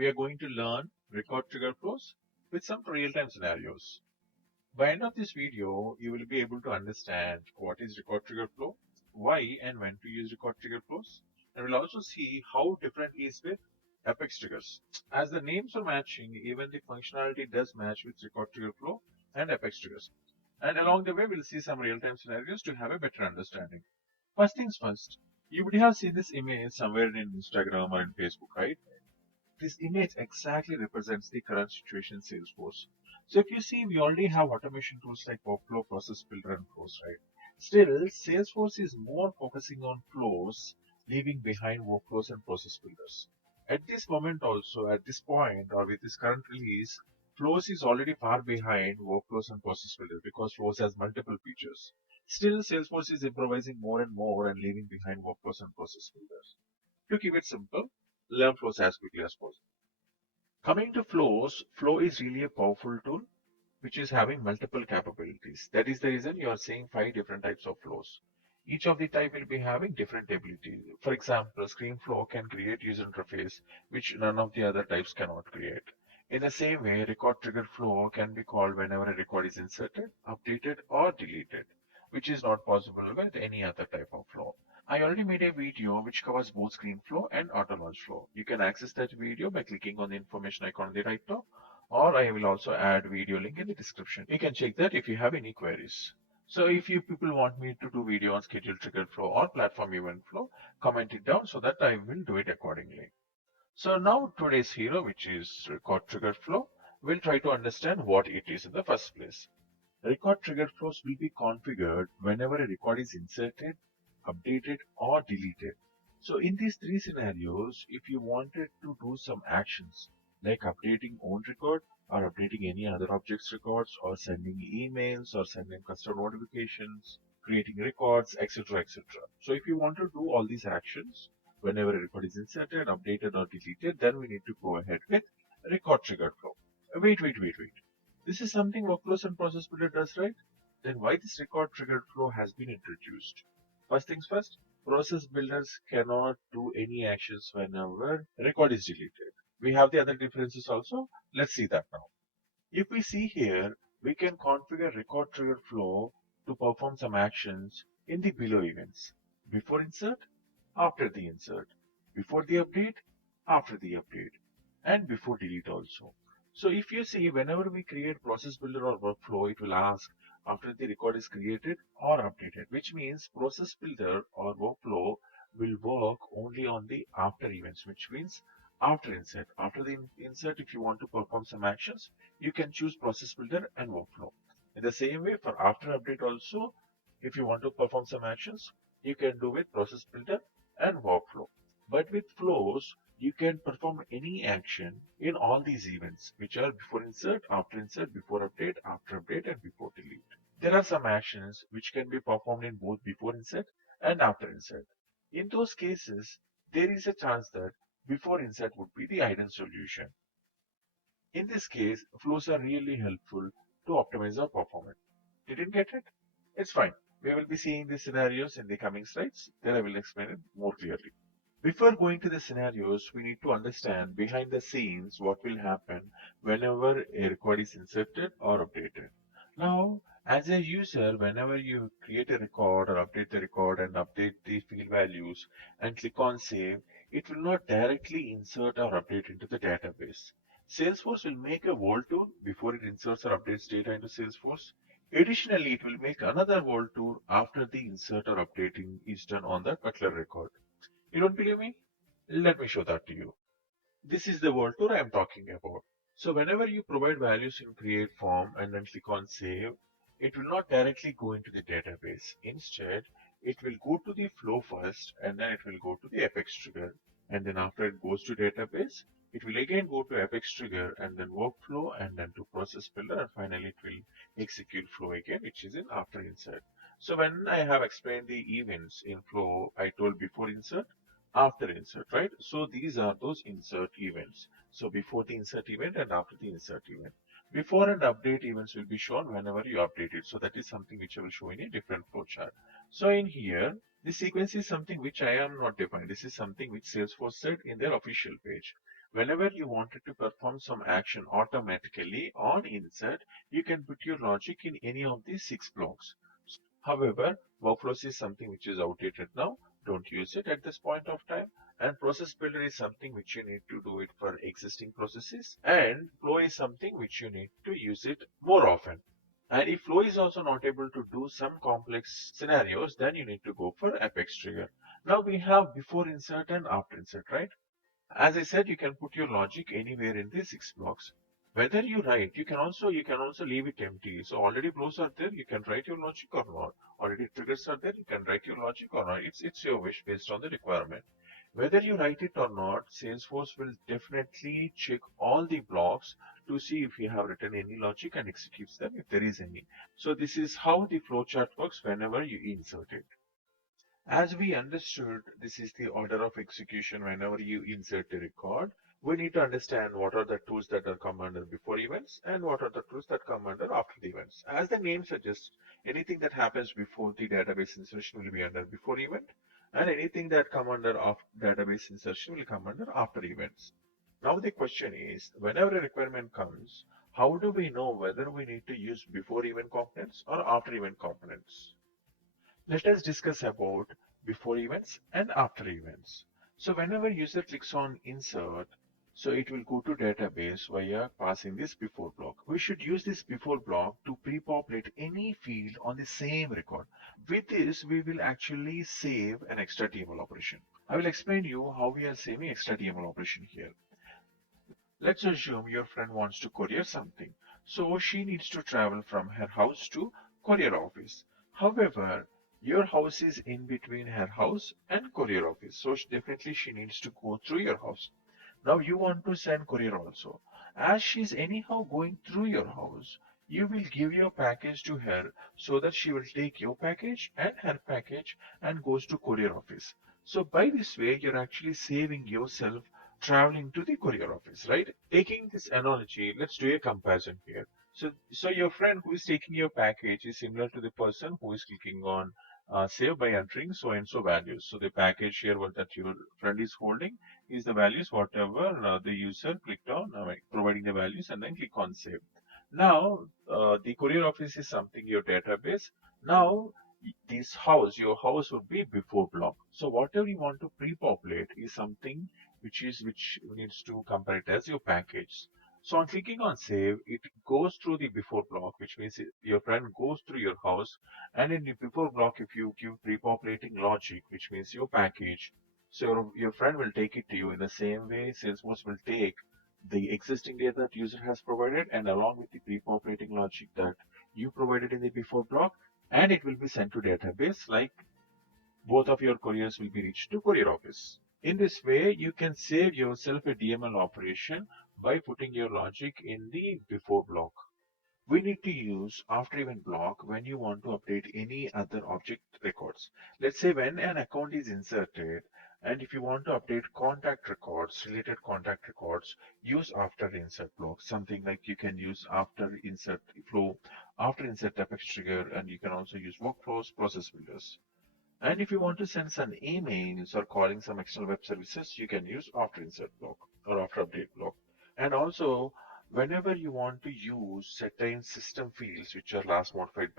we are going to learn record trigger flows with some real-time scenarios. By end of this video, you will be able to understand what is record trigger flow, why and when to use record trigger flows, and we'll also see how different it is with Apex triggers. As the names are matching, even the functionality does match with record trigger flow and Apex triggers. And along the way, we'll see some real-time scenarios to have a better understanding. First things first, you would have seen this image somewhere in Instagram or in Facebook, right? This image exactly represents the current situation in Salesforce. So if you see, we already have automation tools like Workflow, Process Builder, and Flows, right? Still, Salesforce is more focusing on flows, leaving behind workflows and process builders. At this moment also, at this point, or with this current release, Flows is already far behind workflows and process builder because Flows has multiple features. Still, Salesforce is improvising more and more and leaving behind workflows and process builders. To keep it simple, learn flows as quickly as possible. Coming to flows, flow is really a powerful tool which is having multiple capabilities. That is the reason you are seeing 5 different types of flows. Each of the type will be having different abilities. For example, screen flow can create user interface which none of the other types cannot create. In the same way, record trigger flow can be called whenever a record is inserted, updated, or deleted, which is not possible with any other type of flow. I already made a video which covers both screen flow and auto launch flow. You can access that video by clicking on the information icon on the right top, or I will also add video link in the description. You can check that if you have any queries. So if you people want me to do video on schedule trigger flow or platform event flow, comment it down so that I will do it accordingly. So now today's hero, which is record trigger flow, we'll try to understand what it is in the first place. Record trigger flows will be configured whenever a record is inserted, updated, or deleted. So in these 3 scenarios, if you wanted to do some actions like updating own record or updating any other object's records or sending emails or sending custom notifications, creating records, etc., etc. So if you want to do all these actions whenever a record is inserted, updated, or deleted, then we need to go ahead with record triggered flow. Wait. This is something workflows and process builder does, right? Then why this record triggered flow has been introduced? First things first, process builders cannot do any actions whenever a record is deleted. We have the other differences also. Let's see that now. If we see here, we can configure record triggered flow to perform some actions in the below events. Before insert, after the insert, before the update, after the update, and before delete also. So if you see, whenever we create process builder or workflow, it will ask after the record is created or updated, which means process builder or workflow will work only on the after events, which means after insert. After the insert, if you want to perform some actions, you can choose process builder and workflow. In the same way, for after update also, if you want to perform some actions, you can do with process builder and workflow. But with flows, you can perform any action in all these events, which are before insert, before update, after update, and before delete. There are some actions which can be performed in both before insert and after insert. In those cases, there is a chance that before insert would be the ideal solution. In this case, flows are really helpful to optimize our performance. Didn't get it? It's fine. We will be seeing these scenarios in the coming slides. Then I will explain it more clearly. Before going to the scenarios, we need to understand behind the scenes what will happen whenever a record is inserted or updated. Now, as a user, whenever you create a record or update the record and update the field values and click on save, it will not directly insert or update into the database. Salesforce will make a vault tool before it inserts or updates data into Salesforce. Additionally, it will make another vault tool after the insert or updating is done on that particular record. You don't believe me? Let me show that to you. This is the vault tool I am talking about. So whenever you provide values in create form and then click on save, it will not directly go into the database. Instead, it will go to the flow first and then it will go to the Apex trigger. And then after it goes to database, it will again go to Apex trigger and then workflow and then to process builder and finally it will execute flow again, which is in after insert. So when I have explained the events in flow, I told before insert, after insert, right? So these are those insert events. So before the insert event and after the insert event. Before and update events will be shown whenever you update it. So that is something which I will show in a different flowchart. So in here, the sequence is something which I am not defined. This is something which Salesforce said in their official page. Whenever you wanted to perform some action automatically on insert, you can put your logic in any of these 6 blocks. However, workflows is something which is outdated now. Don't use it at this point of time. And process builder is something which you need to do it for existing processes. And flow is something which you need to use it more often. And if flow is also not able to do some complex scenarios, then you need to go for apex trigger. Now we have before insert and after insert, right? As I said, you can put your logic anywhere in these 6 blocks. Whether you write, you can also leave it empty. So already flows are there, you can write your logic or not. Already triggers are there, you can write your logic or not. It's your wish based on the requirement. Whether you write it or not, Salesforce will definitely check all the blocks to see if you have written any logic and executes them if there is any. So this is how the flowchart works whenever you insert it. As we understood, this is the order of execution whenever you insert a record. We need to understand what are the tools that are come under before events and what are the tools that come under after the events. As the name suggests, anything that happens before the database insertion will be under before event, and anything that come under database insertion will come under after events. Now the question is, whenever a requirement comes, how do we know whether we need to use before event components or after event components? Let us discuss about before events and after events. So whenever user clicks on insert, so it will go to database via passing this before block. We should use this before block to pre-populate any field on the same record. With this, we will actually save an extra TML operation. I will explain you how we are saving extra TML operation here. Let's assume your friend wants to courier something. So she needs to travel from her house to courier office. However, your house is in between her house and courier office. So definitely she needs to go through your house. Now you want to send courier also. As she's anyhow going through your house, you will give your package to her so that she will take your package and her package and goes to courier office. So by this way, you're actually saving yourself traveling to the courier office, right? Taking this analogy, let's do a comparison here. So your friend who is taking your package is similar to the person who is clicking on save by entering so and so values. So the package here what that your friend is holding is the values whatever the user clicked on, providing the values and then click on save. Now the courier office is something your database. Now your house would be before block. So whatever you want to pre-populate is something which needs to compare it as your package. So on clicking on save, it goes through the before block, which means your friend goes through your house. And in the before block, if you give pre-populating logic, which means your package, so your friend will take it to you in the same way. Salesforce will take the existing data that user has provided and along with the pre-populating logic that you provided in the before block, and it will be sent to database like both of your couriers will be reached to courier office. In this way, you can save yourself a DML operation by putting your logic in the before block. We need to use after event block when you want to update any other object records. Let's say when an account is inserted and if you want to update contact records, related contact records, use after insert block. Something like you can use after insert flow, after insert apex trigger, and you can also use workflows, process builders. And if you want to send some emails or calling some external web services, you can use after insert block or after update block. And also, whenever you want to use certain system fields which are last modified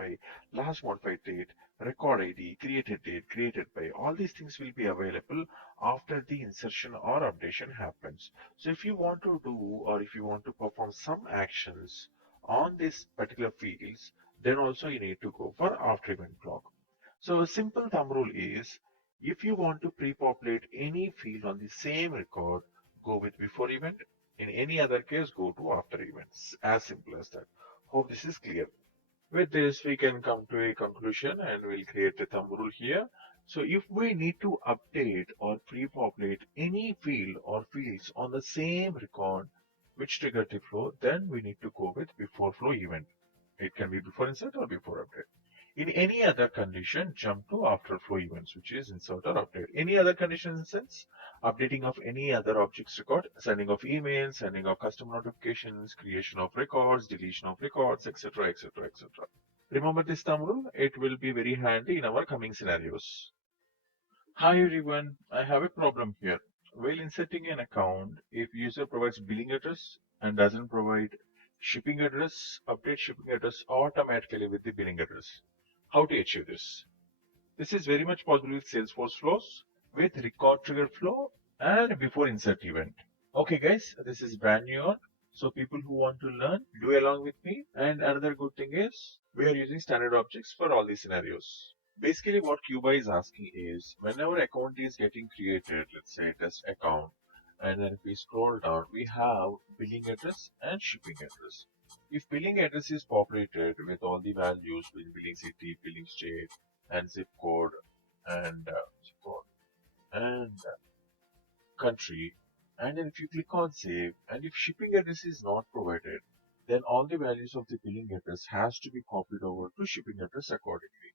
date, record ID, created date, created by, all these things will be available after the insertion or updation happens. So if you want to do or if you want to perform some actions on these particular fields, then also you need to go for after event block. So a simple thumb rule is if you want to pre-populate any field on the same record, go with before event. In any other case, go to after events. As simple as that. Hope this is clear. With this, we can come to a conclusion and we'll create a thumb rule here. So if we need to update or pre-populate any field or fields on the same record which trigger the flow, then we need to go with before flow event. It can be before insert or before update. In any other condition, jump to after flow events, which is insert or update. Any other condition in the sense, updating of any other objects record, sending of emails, sending of customer notifications, creation of records, deletion of records, etc., etc., etc. Remember this thumb rule? It will be very handy in our coming scenarios. Hi everyone, I have a problem here. While inserting an account, if user provides billing address and doesn't provide shipping address, update shipping address automatically with the billing address. How to achieve this? This is very much possible with Salesforce flows, with record trigger flow, and before insert event. Okay, guys, this is brand new on. So people who want to learn, do along with me. And another good thing is we are using standard objects for all these scenarios. Basically, what Cuba is asking is whenever account is getting created, let's say test account, and then if we scroll down, we have billing address and shipping address. If billing address is populated with all the values with billing city, billing state, and zip code, and country, and then if you click on save, and if shipping address is not provided, then all the values of the billing address has to be copied over to shipping address accordingly.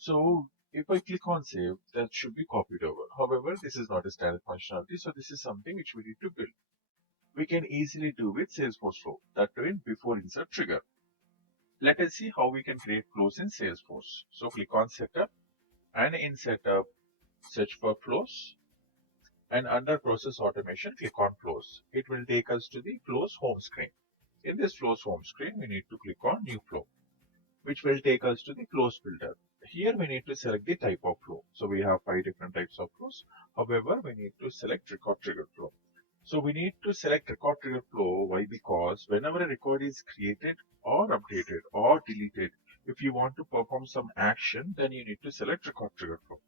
So if I click on save, that should be copied over. However, this is not a standard functionality, so this is something which we need to build. We can easily do with Salesforce flow, that doing before insert trigger. Let us see how we can create flows in Salesforce. So click on setup, and in setup, search for flows, and under process automation, click on flows. It will take us to the flows home screen. In this flows home screen, we need to click on new flow, which will take us to the flows filter. Here we need to select the type of flow. So we have 5 different types of flows. However, we need to select record trigger flow. So we need to select record trigger flow. Why? Because whenever a record is created or updated or deleted, if you want to perform some action, then you need to select record trigger flow.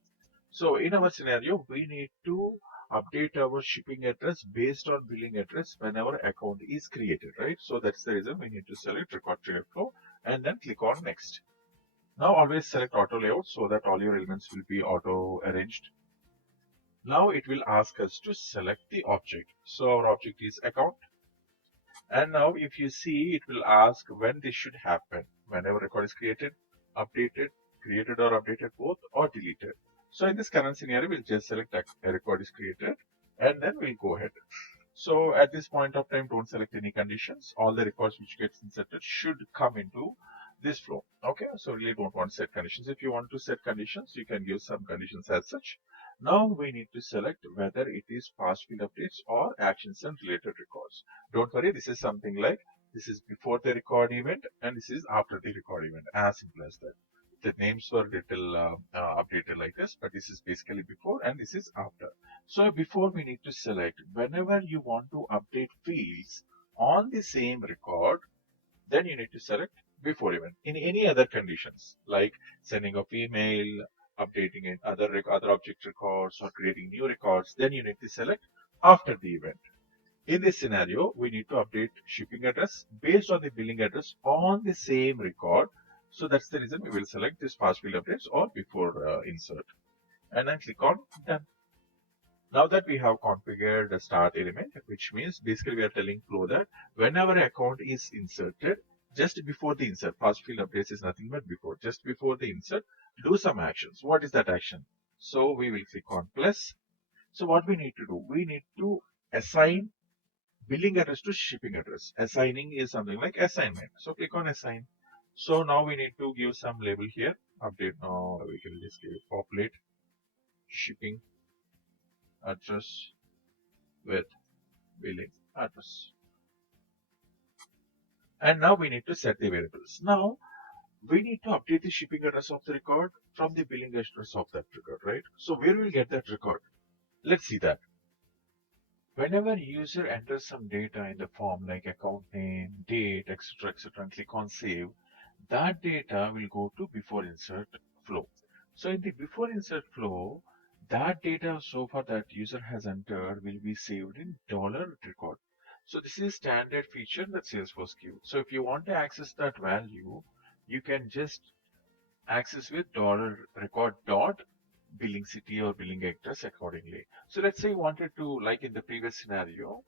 So in our scenario, we need to update our shipping address based on billing address whenever account is created, right? So that's the reason we need to select record trigger flow and then click on next. Now always select auto layout so that all your elements will be auto arranged. Now it will ask us to select the object. So our object is account. And now if you see, it will ask when this should happen. Whenever record is created, updated, created or updated both, or deleted. So in this current scenario, we'll just select a record is created and then we'll go ahead. So at this point of time, don't select any conditions. All the records which gets inserted should come into this flow. Okay, so really don't want to set conditions. If you want to set conditions, you can give some conditions as such. Now we need to select whether it is past field updates or actions and related records. Don't worry, this is something like this is before the record event and this is after the record event. As simple as that. The names were little updated like this, but this is basically before and this is after. So before we need to select whenever you want to update fields on the same record, then you need to select before event. In any other conditions like sending of email, updating in other object records or creating new records, then you need to select after the event. In this scenario, we need to update shipping address based on the billing address on the same record. So that's the reason we will select this past field updates or before insert. And then click on done. Now that we have configured the start element, which means basically we are telling Flow that whenever an account is inserted, just before the insert, past field updates is nothing but before, just before the insert, do some actions. What is that action? So we will click on plus. So what we need to do, we need to assign billing address to shipping address. Assigning is something like assignment. So click on assign. So now we need to give some label here. Update now, we can just give populate shipping address with billing address. And now we need to set the variables. Now we need to update the shipping address of the record from the billing address of that record, right? So where will we get that record? Let's see that. Whenever user enters some data in the form like account name, date, etc., and click on save, that data will go to before insert flow. So in the before insert flow, that data so far that user has entered will be saved in $record. So this is standard feature that Salesforce gives. So if you want to access that value, you can just access with $record dot billing city or billing address accordingly. So let's say you wanted to, like in the previous scenario,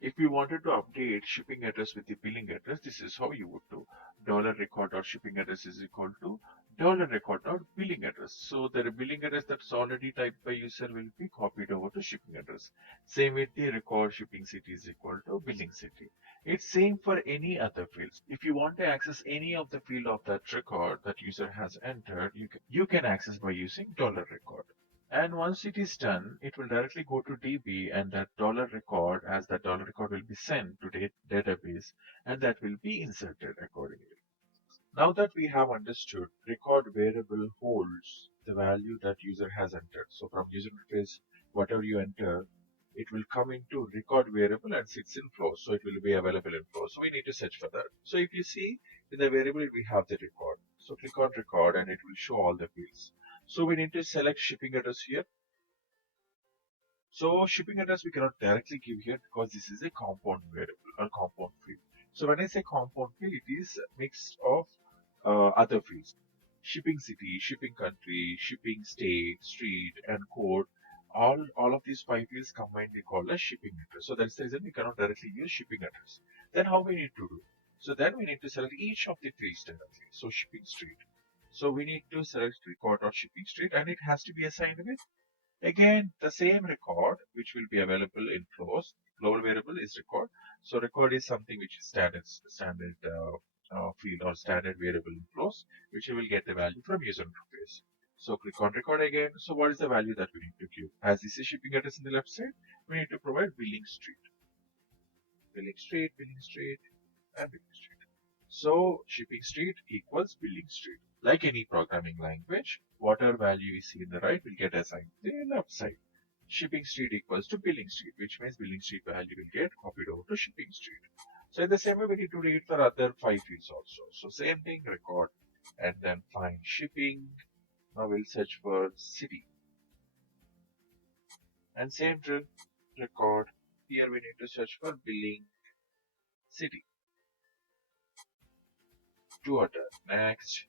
if you wanted to update shipping address with the billing address, this is how you would do. $record dot shipping address is equal to $record dot billing address. So the billing address that's already typed by user will be copied over to shipping address. Same with the record shipping city is equal to billing city. It's same for any other fields. If you want to access any of the field of that record that user has entered, you can access by using $record. And once it is done, it will directly go to DB and that dollar record, as that dollar record will be sent to database and that will be inserted accordingly. Now that we have understood, record variable holds the value that user has entered. So from user interface, whatever you enter, it will come into record variable and sits in flows. So it will be available in flows. So we need to search for that. So if you see in the variable, we have the record. So click on record and it will show all the fields. So we need to select shipping address here. So shipping address we cannot directly give here because this is a compound variable or compound field. So when I say compound field, it is a mix of other fields. Shipping city, shipping country, shipping state, street, and code. All of these five fields combined we call as shipping address. So that's the reason we cannot directly use shipping address. Then how we need to do? So then we need to select each of the fields directly. So shipping street. So we need to select record or shipping street and it has to be assigned with again the same record which will be available in flows. Global variable is record. So record is something which is standard field or standard variable in flows, which you will get the value from user interface. So click on record again. So what is the value that we need to give? As this is shipping address in the left side, we need to provide billing street, billing street, and billing street. So shipping street equals billing street. Like any programming language, whatever value we see in the right will get assigned to the left side. Shipping street equals to billing street, which means billing street value will get copied over to shipping street. So in the same way, we need to read for other five fields also. So same thing, record, and then find shipping. Now we'll search for city. And same drill, record. Here we need to search for billing city. To order. Next.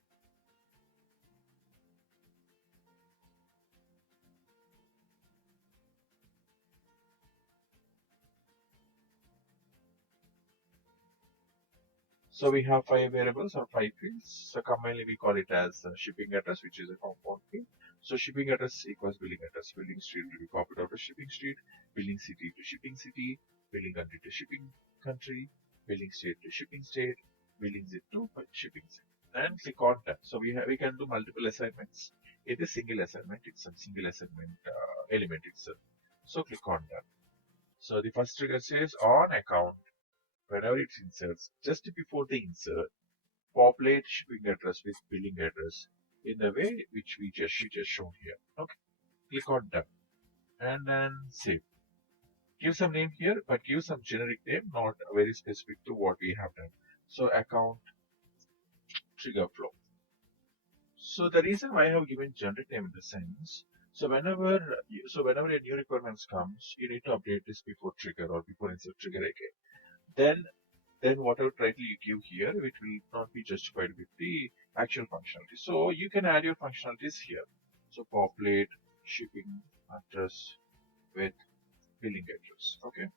So we have five variables or five fields. So commonly we call it as shipping address, which is a compound field. So shipping address equals billing address. Billing street will be copied out of shipping street. Billing city to shipping city. Billing country to shipping country. Billing state to shipping state. Billing zip to shipping zip. And click on done. So we can do multiple assignments. It is single assignment. It's a single assignment element itself. So click on done. So the first trigger says on account. Whenever it inserts, just before the insert, populate shipping address with billing address in the way which we just shown here. Okay, click on done and then save. Give some name here, but give some generic name, not very specific to what we have done. So account trigger flow. So the reason why I have given generic name in the sense, whenever a new requirements comes, you need to update this before trigger or before insert trigger again. Then whatever title you give here, it will not be justified with the actual functionality. So you can add your functionalities here. So populate shipping address with billing address. Okay.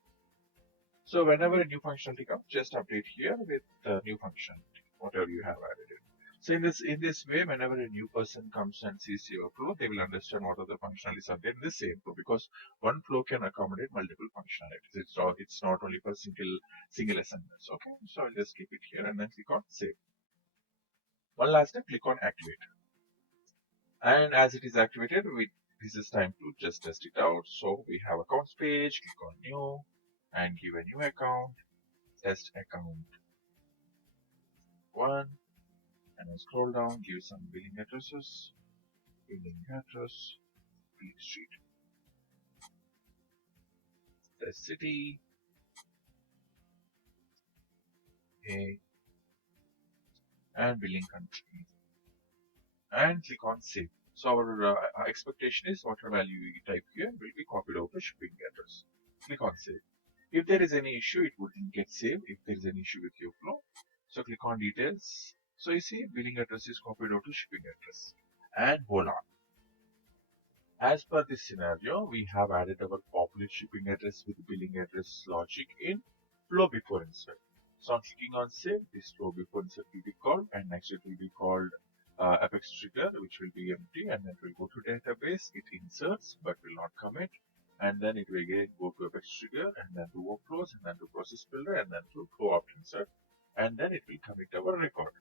So whenever a new functionality comes, just update here with the new functionality, whatever you have added in. So in this way, whenever a new person comes and sees your flow, they will understand what are the functionalities are there in the same flow, because one flow can accommodate multiple functionalities. It's not only for single assignments. Okay, so I'll just keep it here and then click on save. One last step, click on activate. And as it is activated, this is time to just test it out. So we have accounts page, click on new and give a new account, test account 1. And I scroll down, give some billing addresses, billing address, billing street, the city, A, and billing country, and click on save. So our expectation is whatever value we type here will be copied over to shipping address. Click on save. If there is any issue, it wouldn't get saved if there is an issue with your flow. So click on details. So you see billing address is copied over to shipping address. And voila. As per this scenario, we have added our populate shipping address with billing address logic in flow before insert. So on clicking on save, this flow before insert will be called, and next it will be called Apex trigger, which will be empty, and then it will go to database. It inserts but will not commit, and then it will again go to Apex trigger, and then to workflows, and then to process builder, and then to flow opt insert, and then it will commit our record.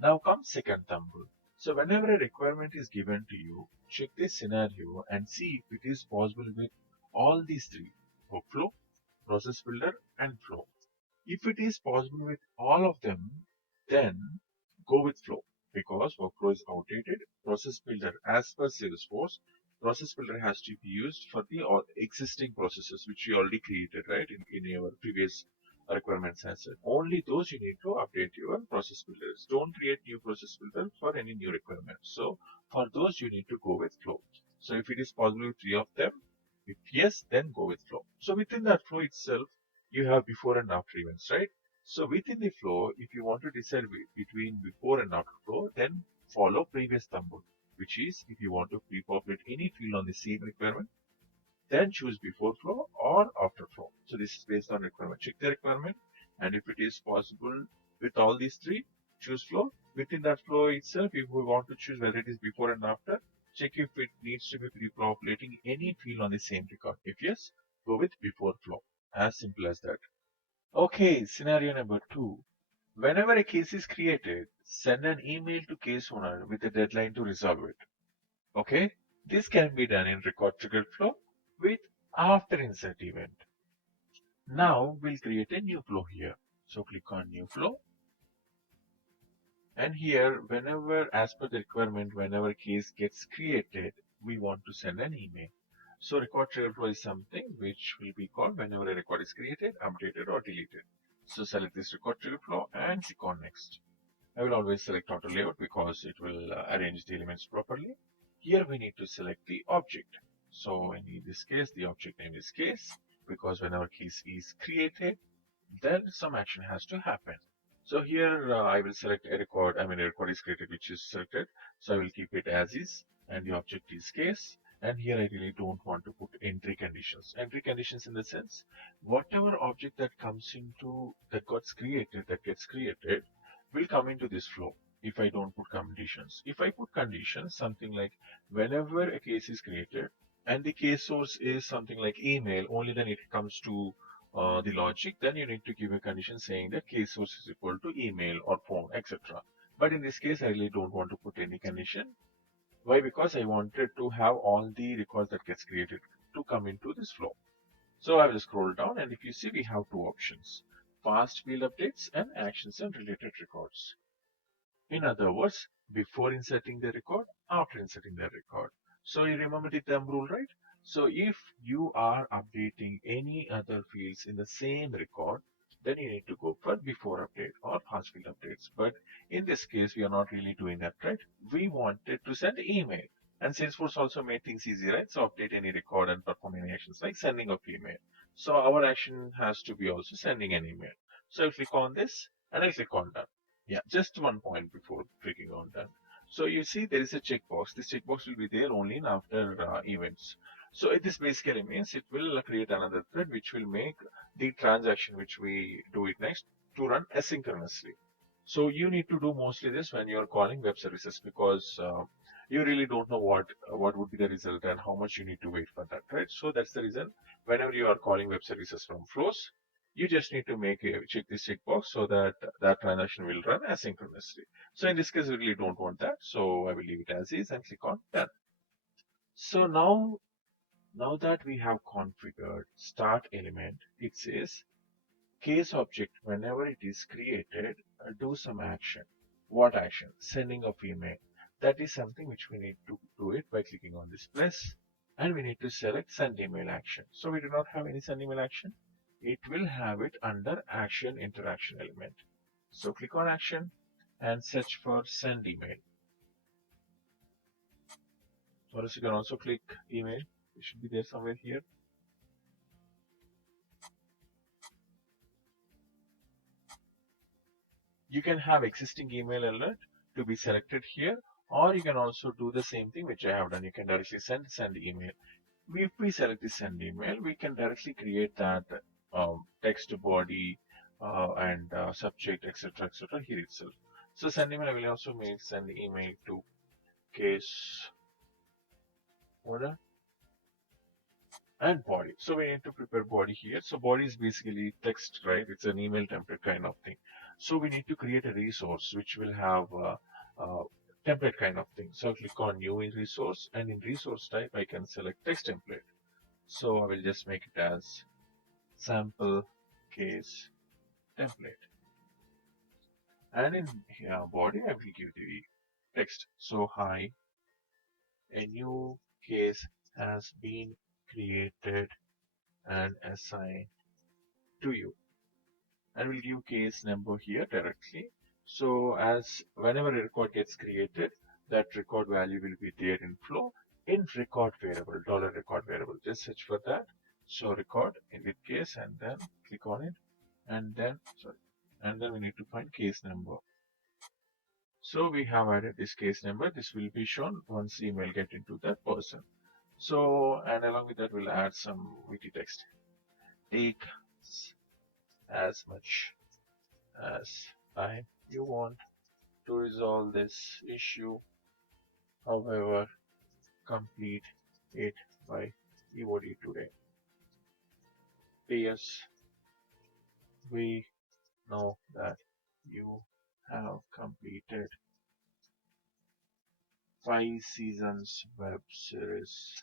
Now comes second thumb rule. So whenever a requirement is given to you, check this scenario and see if it is possible with all these three: workflow, process builder, and flow. If it is possible with all of them, then go with flow, because workflow is outdated. Process builder, as per Salesforce, process builder has to be used for the existing processes which you already created, right, in your previous requirements as well. Only those you need to update your process builders. Don't create new process builder for any new requirements. So for those you need to go with flow. So if it is possible with three of them, if yes, then go with flow. So within that flow itself, you have before and after events, right? So within the flow, if you want to decide between before and after flow, then follow previous thumb rule, which is if you want to pre-populate any field on the same requirement, then choose before flow or after flow. So this is based on requirement. Check the requirement, and if it is possible with all these three, choose flow. Within that flow itself, if we want to choose whether it is before and after, check if it needs to be pre-populating any field on the same record. If yes, go with before flow. As simple as that. Okay, scenario number 2. Whenever a case is created, send an email to case owner with a deadline to resolve it. Okay, this can be done in record triggered flow with after insert event. Now we'll create a new flow here. So click on new flow. And here, whenever, as per the requirement, whenever case gets created, we want to send an email. So record trigger flow is something which will be called whenever a record is created, updated, or deleted. So select this record trigger flow and click on next. I will always select auto layout because it will arrange the elements properly. Here we need to select the object. So in this case, the object name is case, because whenever case is created, then some action has to happen. So here I will select a record. A record is created which is selected. So I will keep it as is, and the object is case. And here I really don't want to put entry conditions. Entry conditions in the sense, whatever object that comes into, that gets created, will come into this flow if I don't put conditions. If I put conditions, something like whenever a case is created and the case source is something like email, only then it comes to the logic, then you need to give a condition saying that case source is equal to email or phone, etc. But in this case, I really don't want to put any condition. Why? Because I wanted to have all the records that gets created to come into this flow. So I will scroll down, and if you see, we have two options: fast field updates and actions and related records. In other words, before inserting the record, after inserting the record. So you remember the thumb rule, right? So if you are updating any other fields in the same record, then you need to go for before update or fast field updates. But in this case, we are not really doing that, right? We wanted to send email. And Salesforce also made things easy, right? So update any record and perform any actions like sending of email. So our action has to be also sending an email. So I click on this and I click on done. Yeah, just one point before clicking on done. So you see there is a checkbox. This checkbox will be there only in after events. So this basically means it will create another thread which will make the transaction which we do it next to run asynchronously. So you need to do mostly this when you're calling web services, because you really don't know what would be the result and how much you need to wait for that, right? So that's the reason whenever you are calling web services from flows, you just need to check this checkbox so that that transaction will run asynchronously. So in this case, we really don't want that. So I will leave it as is and click on done. So now that we have configured start element, it says case object, whenever it is created, do some action. What action? Sending of email. That is something which we need to do it by clicking on this plus, and we need to select send email action. So we do not have any send email action. It will have it under action interaction element. So click on action and search for send email. Or else you can also click email. It should be there somewhere here. You can have existing email alert to be selected here, or you can also do the same thing which I have done. You can directly send email. If we select the send email, we can directly create that text body and subject, etc., here itself. So send email, I will also make send email to case owner and body. So we need to prepare body here. So body is basically text, right? It's an email template kind of thing. So we need to create a resource which will have template kind of thing. So click on new in resource, and in resource type I can select text template. So I will just make it as sample case template. And in here body I will give the text. So hi, a new case has been created and assigned to you. And we'll give case number here directly. So as whenever a record gets created, that record value will be there in flow in record variable, $record variable. Just search for that. So record in that case and then click on it, and then we need to find case number. So we have added this case number. This will be shown once email get into that person. So, and along with that we'll add some witty text. Take as much as time you want to resolve this issue. However, complete it by EOD today. P.S. We know that you have completed 5 seasons web series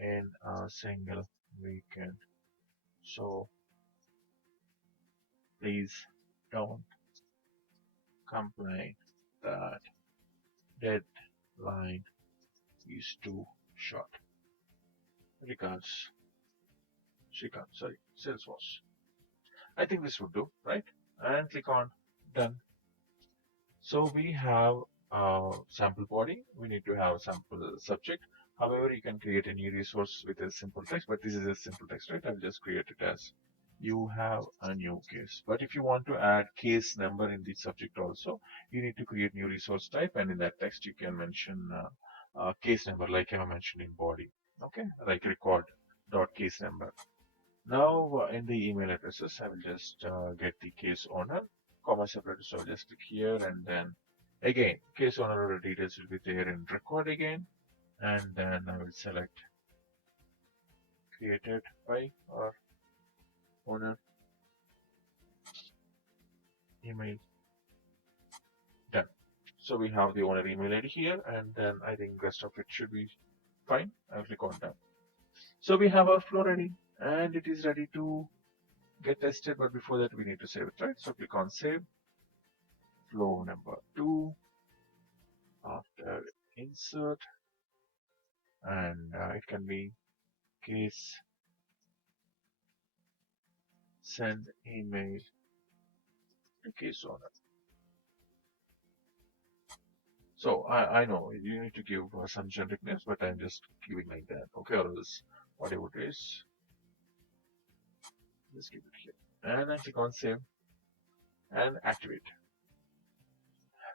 in a single weekend. So please don't complain that deadline is too short. Regards, Shrikant, Salesforce. I think this would do, right? And click on done. So we have a sample body. We need to have sample subject. However, you can create a new resource with a simple text, but this is a simple text, right? I'll just create it as you have a new case. But if you want to add case number in the subject also, you need to create new resource type, and in that text you can mention case number like I mentioned in body. Okay, like record dot case number. Now in the email addresses, I will just get the case owner, comma separator. So I'll just click here, and then again case owner details will be there in record again, and then I will select created by or owner email. Done. So we have the owner email ID here, and then I think rest of it should be fine. I'll click on done. So we have our flow ready, and it is ready to get tested. But before that, we need to save it, right? So click on save. Flow number 2. After insert, and it can be case send email to case owner. So I know you need to give some generic names, but I'm just giving like that. Okay, or else whatever it is, just give it here, and I click on save and activate.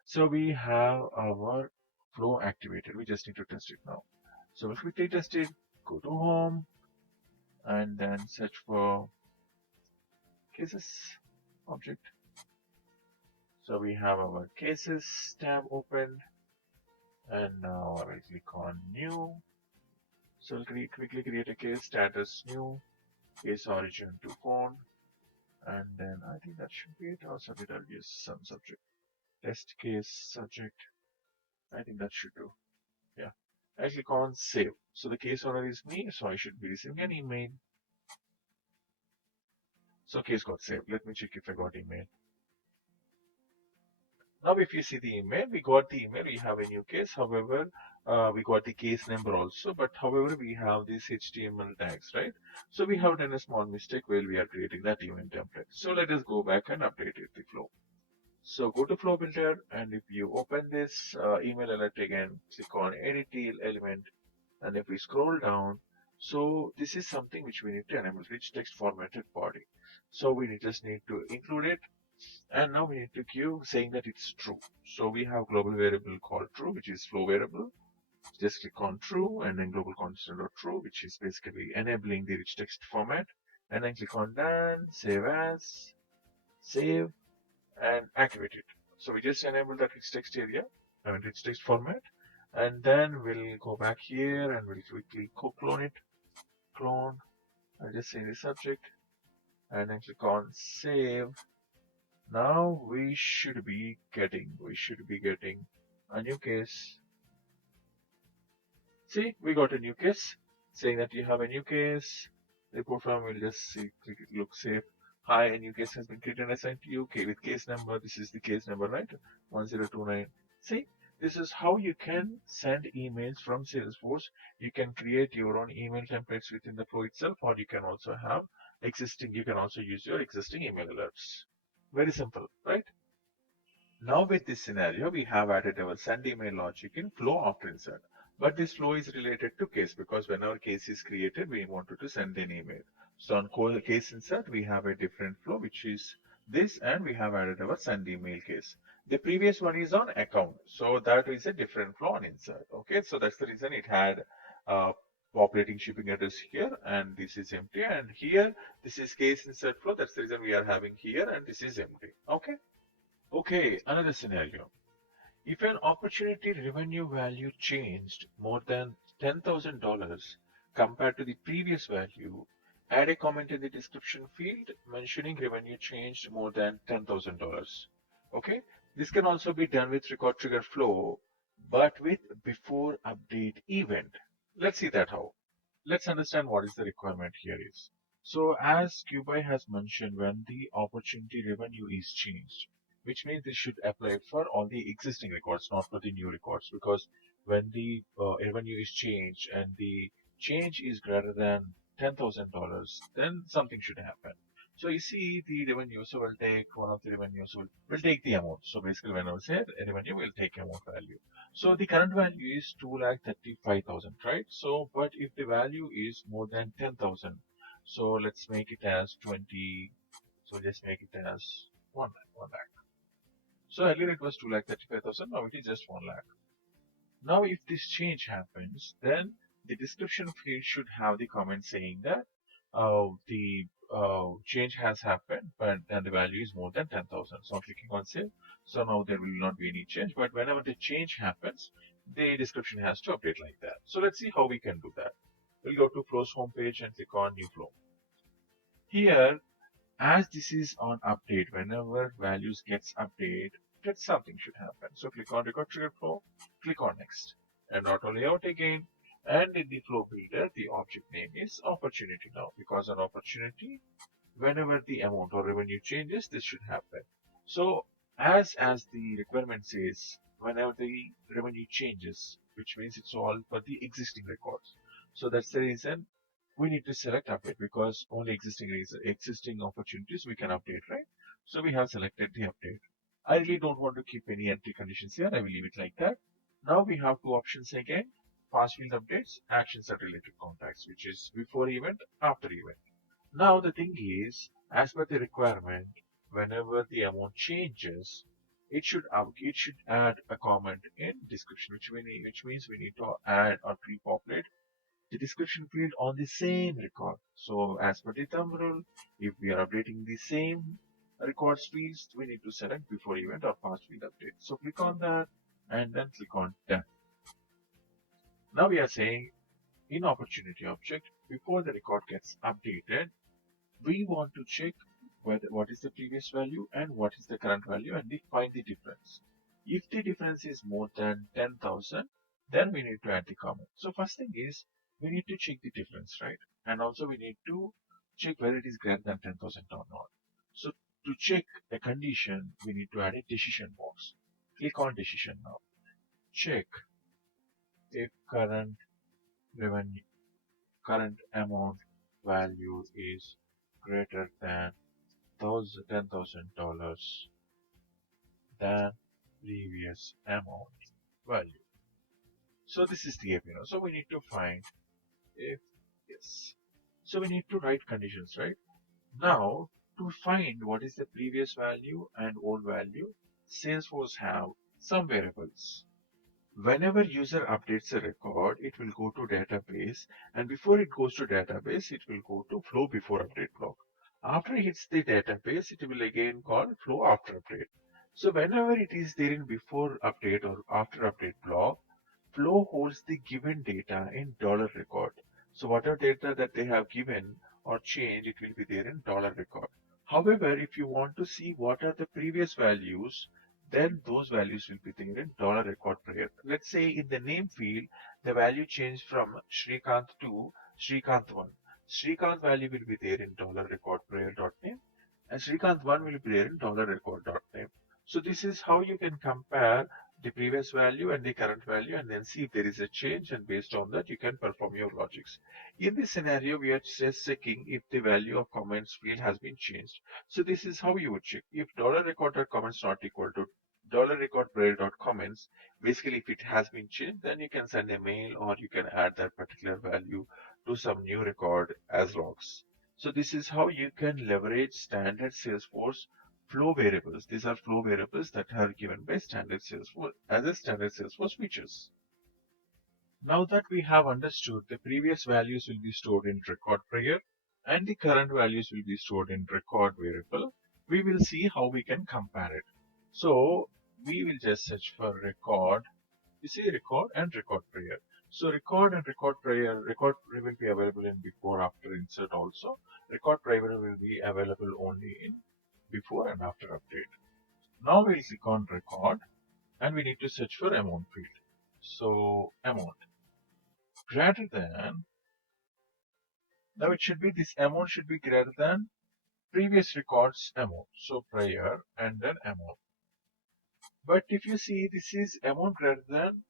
So we have our flow activated. We just need to test it now. So we'll quickly test it. Go to home and then search for cases object. So we have our cases tab open, and now I will click on new. So we'll quickly create a case, status new, case origin to phone, and then I think that should be it. Or subject, I'll use some subject. Test case subject. I think that should do. Yeah. I click on save. So the case owner is me, so I should be receiving an email. So case got saved. Let me check if I got email. Now if you see the email, we got the email, we have a new case. However, we got the case number also, but however we have these HTML tags, right? So we have done a small mistake while we are creating that event template. So let us go back and update it, the flow. So go to flow builder, and if you open this email alert again, click on edit element, and if we scroll down, so this is something which we need to enable, rich text formatted body. So we just need to include it, and now we need to give saying that it's true. So we have global variable called true, which is flow variable. Just click on true, and then global constant or true, which is basically enabling the rich text format, and then click on done, save as, save, and activate it. So we just enable that rich text area, rich text format, and then we'll go back here and we'll quickly clone it. Clone. I'll just say the subject, and then click on save. Now we should be getting a new case. See, we got a new case saying that you have a new case. Report form will just see, click it, look safe. Hi, a new case has been created and assigned to you. Okay, with case number, this is the case number, right? 1029. See, this is how you can send emails from Salesforce. You can create your own email templates within the flow itself, or you can also have existing, you can also use your existing email alerts. Very simple, right? Now with this scenario, we have added our send email logic in flow after insert. But this flow is related to case because when our case is created, we wanted to send an email. So on case insert, we have a different flow, which is this, and we have added our send email case. The previous one is on account. So that is a different flow on insert. Okay, so that's the reason it had populating shipping address here, and this is empty. And here, this is case insert flow. That's the reason we are having here, and this is empty. Okay. Okay, another scenario. If an opportunity revenue value changed more than $10,000 compared to the previous value, add a comment in the description field mentioning revenue changed more than $10,000. Okay, this can also be done with record trigger flow, but with before update event. Let's see that how. Let's understand what is the requirement here is. So as Cubai has mentioned, when the opportunity revenue is changed, which means this should apply for all the existing records, not for the new records, because when the revenue is changed and the change is greater than $10,000, then something should happen. So you see the revenue, so we'll take one of the revenues, so we'll take the amount. So basically when I will say revenue, we'll take amount value. So the current value is 2,35,000, right? So, but if the value is more than 10,000, so let's make it as 20. So just make it as 1 lakh. So earlier it was 2,35,000. Now it is just 1 lakh. Now if this change happens, then the description field should have the comment saying that the change has happened, but then the value is more than 10,000. So I'm clicking on save. So now there will not be any change, but whenever the change happens, the description has to update like that. So let's see how we can do that. We'll go to Flow's homepage and click on New Flow. Here, as this is on update, whenever values gets updated, that something should happen. So click on Record Trigger Flow, click on Next, and auto layout again. And in the flow builder, the object name is opportunity now, because on opportunity, whenever the amount or revenue changes, this should happen. So as the requirement says, whenever the revenue changes, which means it's all for the existing records. So that's the reason we need to select update, because only existing opportunities we can update, right? So we have selected the update. I really don't want to keep any empty conditions here. I will leave it like that. Now we have two options again. Past field updates, actions at related contacts, which is before event, after event. Now the thing is, as per the requirement, whenever the amount changes, it should add a comment in description, which means we need to add or pre-populate the description field on the same record. So as per the thumb rule, if we are updating the same records fields, we need to select before event or past field update. So click on that and then click on done. Now we are saying in opportunity object, before the record gets updated, we want to check what is the previous value and what is the current value, and find the difference. If the difference is more than 10,000, then we need to add the comment. So first thing is we need to check the difference, right? And also we need to check whether it is greater than 10,000 or not. So to check a condition, we need to add a decision box. Click on decision now. Check if current amount value is greater than $10,000 than previous amount value. So this is the API now. So we need to find if yes. So we need to write conditions, right? Now to find what is the previous value and old value, Salesforce have some variables. Whenever user updates a record, it will go to database, and before it goes to database, it will go to flow before update block. After it hits the database, it will again call flow after update. So whenever it is there in before update or after update block, flow holds the given data in dollar record. So whatever data that they have given or changed, it will be there in dollar record. However, if you want to see what are the previous values, then those values will be there in dollar record prayer. Let's say in the name field, the value changed from Shrikant to Shrikant1. Shrikant value will be there in dollar record prayer dot name, and Shrikant1 will be there in dollar record dot name. So this is how you can compare the previous value and the current value and then see if there is a change, and based on that you can perform your logics. In this scenario, we are just checking if the value of comments field has been changed. So this is how you would check. If dollar record dot comments not equal to dollar record prayer dot comments, basically if it has been changed, then you can send a mail or you can add that particular value to some new record as logs. So this is how you can leverage standard Salesforce flow variables. These are flow variables that are given by standard Salesforce as a standard Salesforce features. Now that we have understood the previous values will be stored in record prayer and the current values will be stored in record variable, we will see how we can compare it. So we will just search for record. You see record and record prayer. So record and record prayer, record will be available in before after insert also. Record prayer will be available only in before and after update. Now we'll click on record and we need to search for amount field. So amount greater than, now it should be, this amount should be greater than previous records amount. So prior and then amount. But if you see, this is amount greater than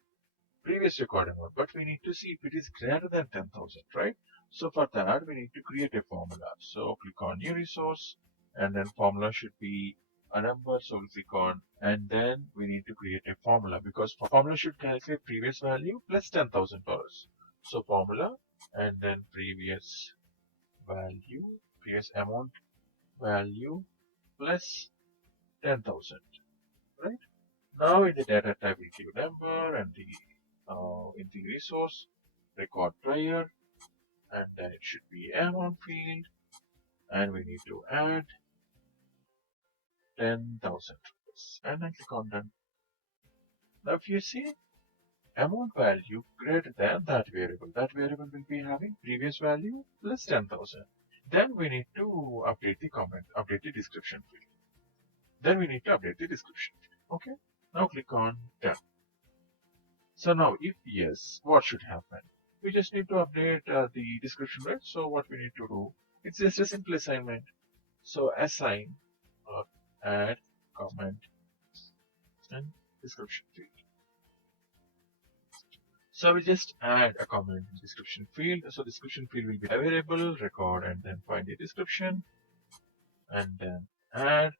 previous record amount, but we need to see if it is greater than 10,000, right? So for that, we need to create a formula. So click on new resource and then formula should be a number. So we'll click on, and then we need to create a formula because formula should calculate previous value plus $10,000. So formula and then previous value, previous amount value plus 10,000, right? Now in the data type, we give number and the in the resource record prior, and then it should be amount field, and we need to add 10,000 and then click on done. Now if you see amount value greater than that variable will be having previous value plus 10,000. Then we need to update the comment, update the description field. Then we need to update the description field. Okay. Now click on done. So now if yes, what should happen? We just need to update the description, right? So what we need to do, it's just a simple assignment. So assign or add comment and description field. So we just add a comment in description field. So description field will be a variable, record, and then find the description, and then add,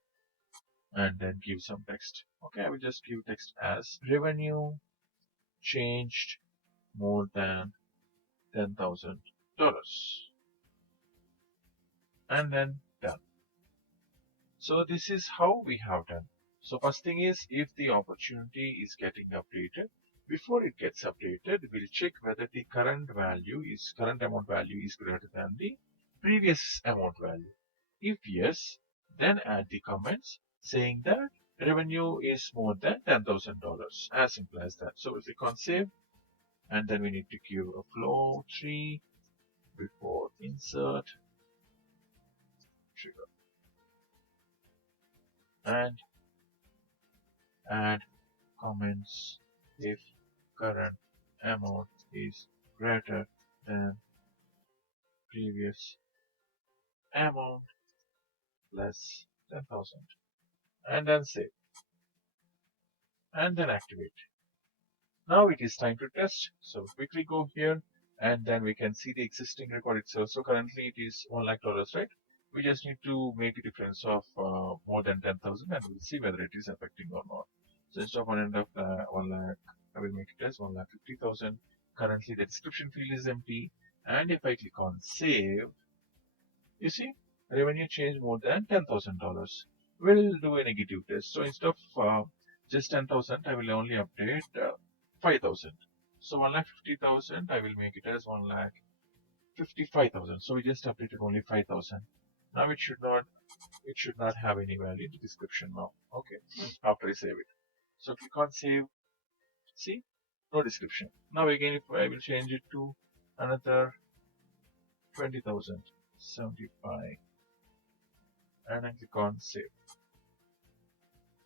and then give some text. Okay, I will just give text as revenue changed more than $10,000, and then done. So this is how we have done. So first thing is, if the opportunity is getting updated, before it gets updated, we'll check whether the current amount value is greater than the previous amount value. If yes, then add the comments saying that revenue is more than $10,000. As simple as that. So we'll click on save, and then we need to give a flow tree before insert trigger and add comments if current amount is greater than previous amount less 10,000, and then save and then activate. Now it is time to test. So quickly go here and then we can see the existing record itself. So currently it is $1 lakh, right? We just need to make a difference of more than 10,000 and we'll see whether it is affecting or not. So instead of 1 lakh, I will make it as 1,50,000. Currently the description field is empty, and if I click on save, you see revenue change more than $10,000. We'll do a negative test. So instead of just 10,000, I will only update 5,000. So 1,50,000, I will make it as 1,55,000. So we just updated only 5,000. Now it should not have any value in the description now. Okay, after I save it. So click on save. See, no description. Now again, if I will change it to another 20,075, and I click on save.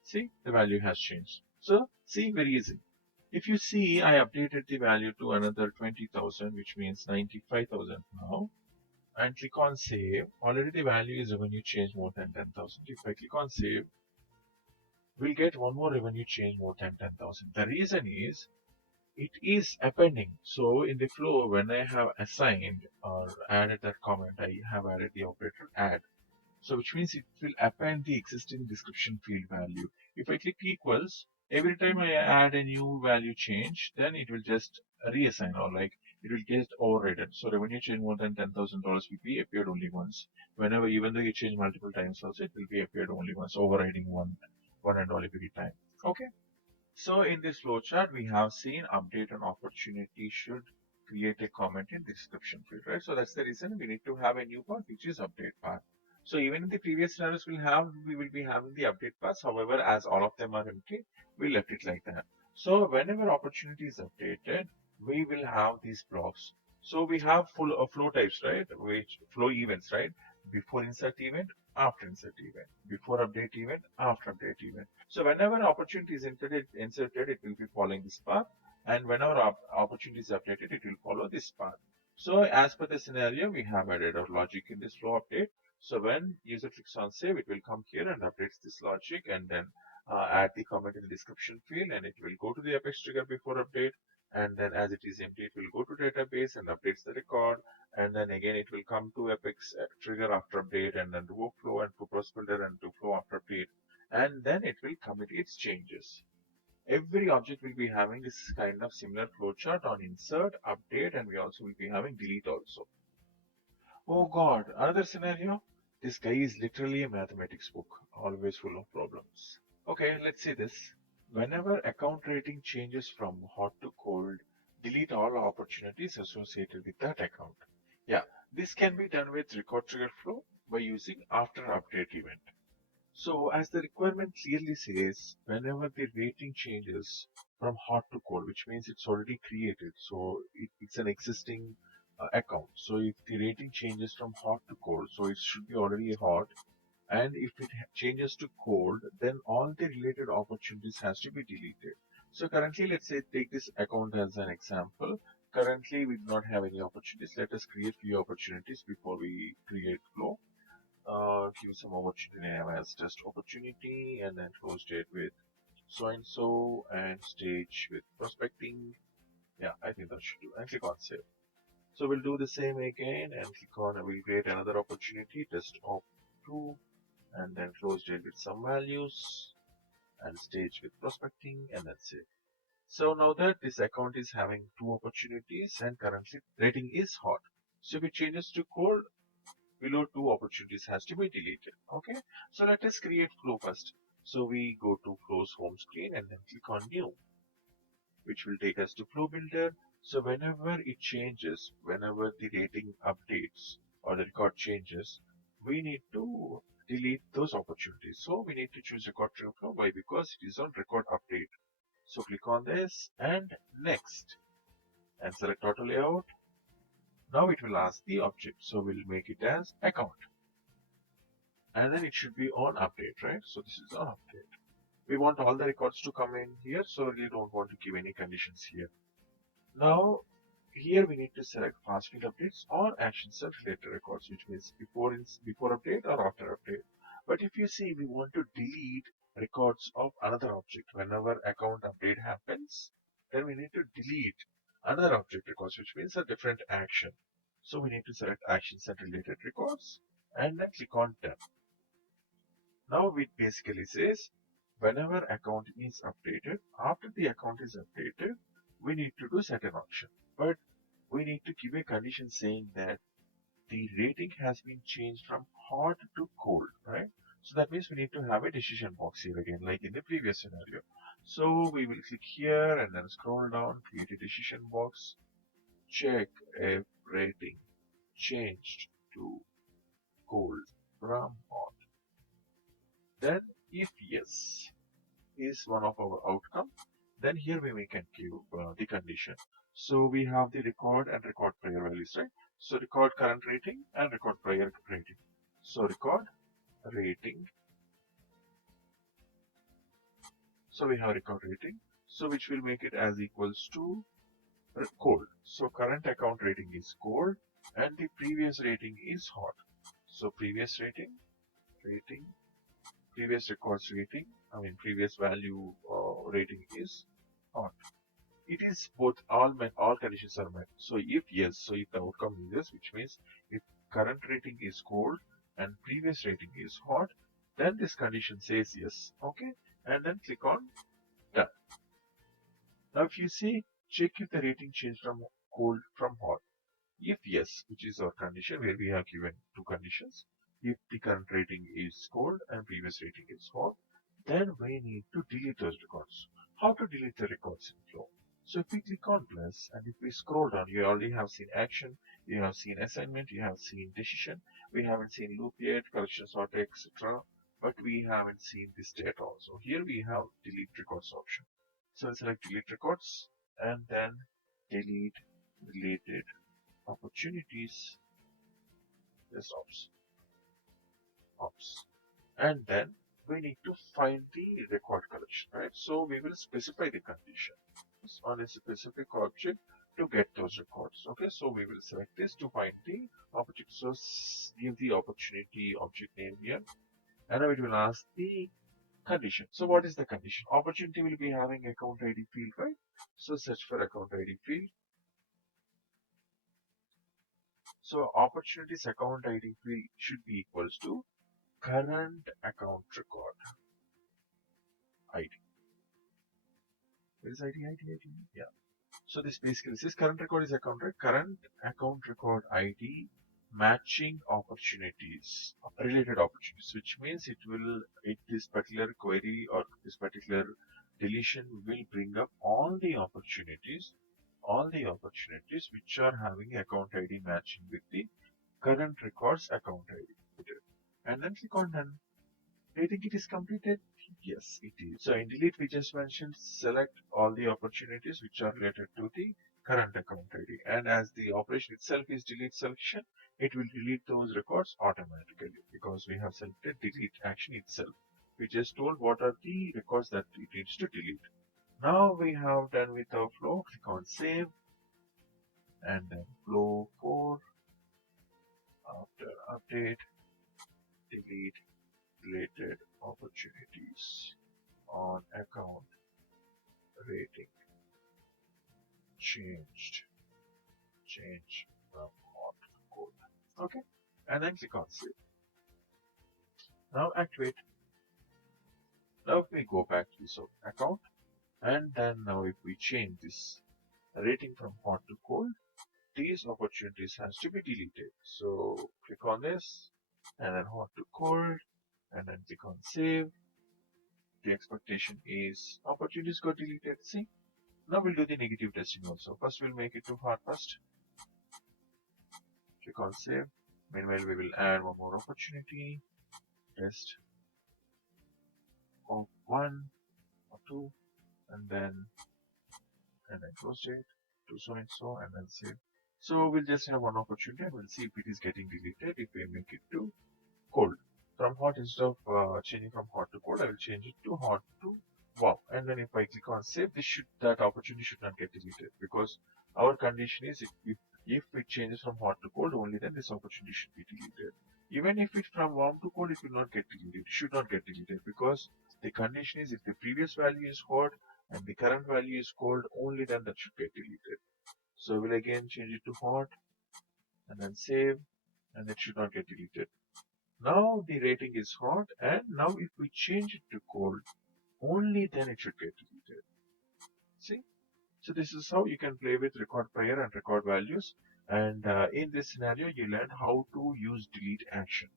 See, the value has changed. So, see, very easy. If you see, I updated the value to another 20,000, which means 95,000 now, and click on save. Already the value is revenue change more than 10,000. If I click on save, we'll get one more revenue change more than 10,000. The reason is it is appending. So in the flow, when I have assigned or added that comment, I have added the operator add. So which means it will append the existing description field value. If I click equals, every time I add a new value change, then it will just reassign or like it will get overridden. So revenue change more than $10,000 will be appeared only once. Whenever, even though you change multiple times also, it will be appeared only once, overriding one and only time. Okay. So in this flowchart, we have seen update an opportunity should create a comment in description field, right? So that's the reason we need to have a new part, which is update part. So even in the previous scenarios, we will be having the update parts. However, as all of them are empty, we left it like that. So whenever opportunity is updated, we will have these blocks. So we have full flow types, right? Which flow events, right? Before insert event, after insert event, before update event, after update event. So whenever opportunity is inserted, it will be following this path, and whenever opportunity is updated, it will follow this path. So as per the scenario, we have added our logic in this flow update. So when user clicks on save, it will come here and updates this logic, and then add the comment in the description field, and it will go to the Apex trigger before update, and then as it is empty, it will go to database and updates the record, and then again it will come to Apex trigger after update, and then to flow and to process builder and to flow after update, and then it will commit its changes. Every object will be having this kind of similar flowchart on insert, update, and we also will be having delete also. Oh God, another scenario. This guy is literally a mathematics book, always full of problems. Okay, let's see this. Whenever account rating changes from hot to cold, delete all opportunities associated with that account. Yeah, this can be done with record trigger flow by using after update event. So as the requirement clearly says, whenever the rating changes from hot to cold, which means it's already created, so it's an existing account. So if the rating changes from hot to cold, so it should be already hot, and if it changes to cold, then all the related opportunities has to be deleted. So currently, let's say take this account as an example. Currently, we do not have any opportunities. Let us create few opportunities before we create flow. Give some opportunity name as test opportunity, and then close date with so and so, and stage with prospecting. Yeah, I think that should do. And click on save. So we'll do the same again, and click on. We'll create another opportunity, test op 2, and then close date with some values, and stage with prospecting, and then save. So now that this account is having two opportunities and currently rating is hot. So if it changes to cold, below two opportunities has to be deleted. Okay, so let us create flow first. So we go to flows home screen and then click on new, which will take us to flow builder. So whenever it changes, whenever the rating updates or the record changes, we need to delete those opportunities. So we need to choose record trigger flow. Why? Because it is on record update. So click on this and next, and select auto layout. Now it will ask the object. So we'll make it as account. And then it should be on update, right? So this is on update. We want all the records to come in here, so we don't want to give any conditions here. Now, here we need to select fast field updates or action set related records, which means before update or after update. But if you see we want to delete records of another object whenever account update happens, then we need to delete another object records, which means a different action. So we need to select action set related records and then click on done. Now it basically says whenever account is updated, after the account is updated, we need to do set an option. But we need to give a condition saying that the rating has been changed from hot to cold, right? So that means we need to have a decision box here again, like in the previous scenario. So we will click here and then scroll down, create a decision box, check if rating changed to cold from hot. Then if yes is one of our outcome, then here we can give the condition. So we have the record and record prior values, right? So record current rating and record prior rating. So record rating So we have record rating. So which will make it as equals to cold. So current account rating is cold and the previous rating is hot. So previous rating, previous records rating, previous value rating is hot. It is both all met, all conditions are met. So if yes, so if the outcome is yes, which means if current rating is cold and previous rating is hot, then this condition says yes. Okay, and then click on done. Now if you see, check if the rating changed from cold from hot. If yes, which is our condition where we have given two conditions, if the current rating is cold and previous rating is hot, then we need to delete those records. How to delete the records in Flow? So if we click on plus and if we scroll down, you already have seen action, you have seen assignment, you have seen decision, we haven't seen loop yet, collection sort, etc. But we haven't seen this data also. Here we have delete records option. So select delete records and then delete related opportunities, this ops, and then we need to find the record collection, right? So we will specify the condition on a specific object to get those records. Okay, so we will select this to find the opportunity. So give the opportunity object name here, and now it will ask the condition. So what is the condition? Opportunity will be having account ID field, right? So search for account ID field. So opportunities account ID field should be equals to current account record ID. Where is ID? Yeah. So this basically says current record is account, right? Current account record ID matching opportunities, related opportunities, which means this particular query or this particular deletion will bring up all the opportunities which are having account ID matching with the current records account ID. And then click on done. Do you think it is completed? Yes, it is. So in delete, we just mentioned select all the opportunities which are related to the current account ID. And as the operation itself is delete selection, it will delete those records automatically because we have selected delete action itself. We just told what are the records that it needs to delete. Now we have done with our flow. Click on save and then flow 4 after update, delete related opportunities on account rating change from hot to cold. Okay, and then click on save. Now activate. Now if we go back to this account, and then now if we change this rating from hot to cold, these opportunities has to be deleted. So click on this and then hot to cold and then click on save. The expectation is opportunities got deleted. See, now we'll do the negative testing also. First we'll make it to hot first. Click on save. Meanwhile we will add one more opportunity. Test of 1 or 2 and then close it to so and so and then save. So we'll just have one opportunity and we'll see if it is getting deleted. If we make it to cold, from hot, instead of changing from hot to cold, I will change it to hot to warm. And then if I click on save, that opportunity should not get deleted because our condition is if it changes from hot to cold, only then this opportunity should be deleted. Even if it's from warm to cold, it will not get deleted. It should not get deleted because the condition is if the previous value is hot and the current value is cold, only then that should get deleted. So we'll again change it to hot and then save, and it should not get deleted. Now the rating is hot, and now if we change it to cold, only then it should get deleted. See? So this is how you can play with record prior and record values. And in this scenario, you learn how to use delete action.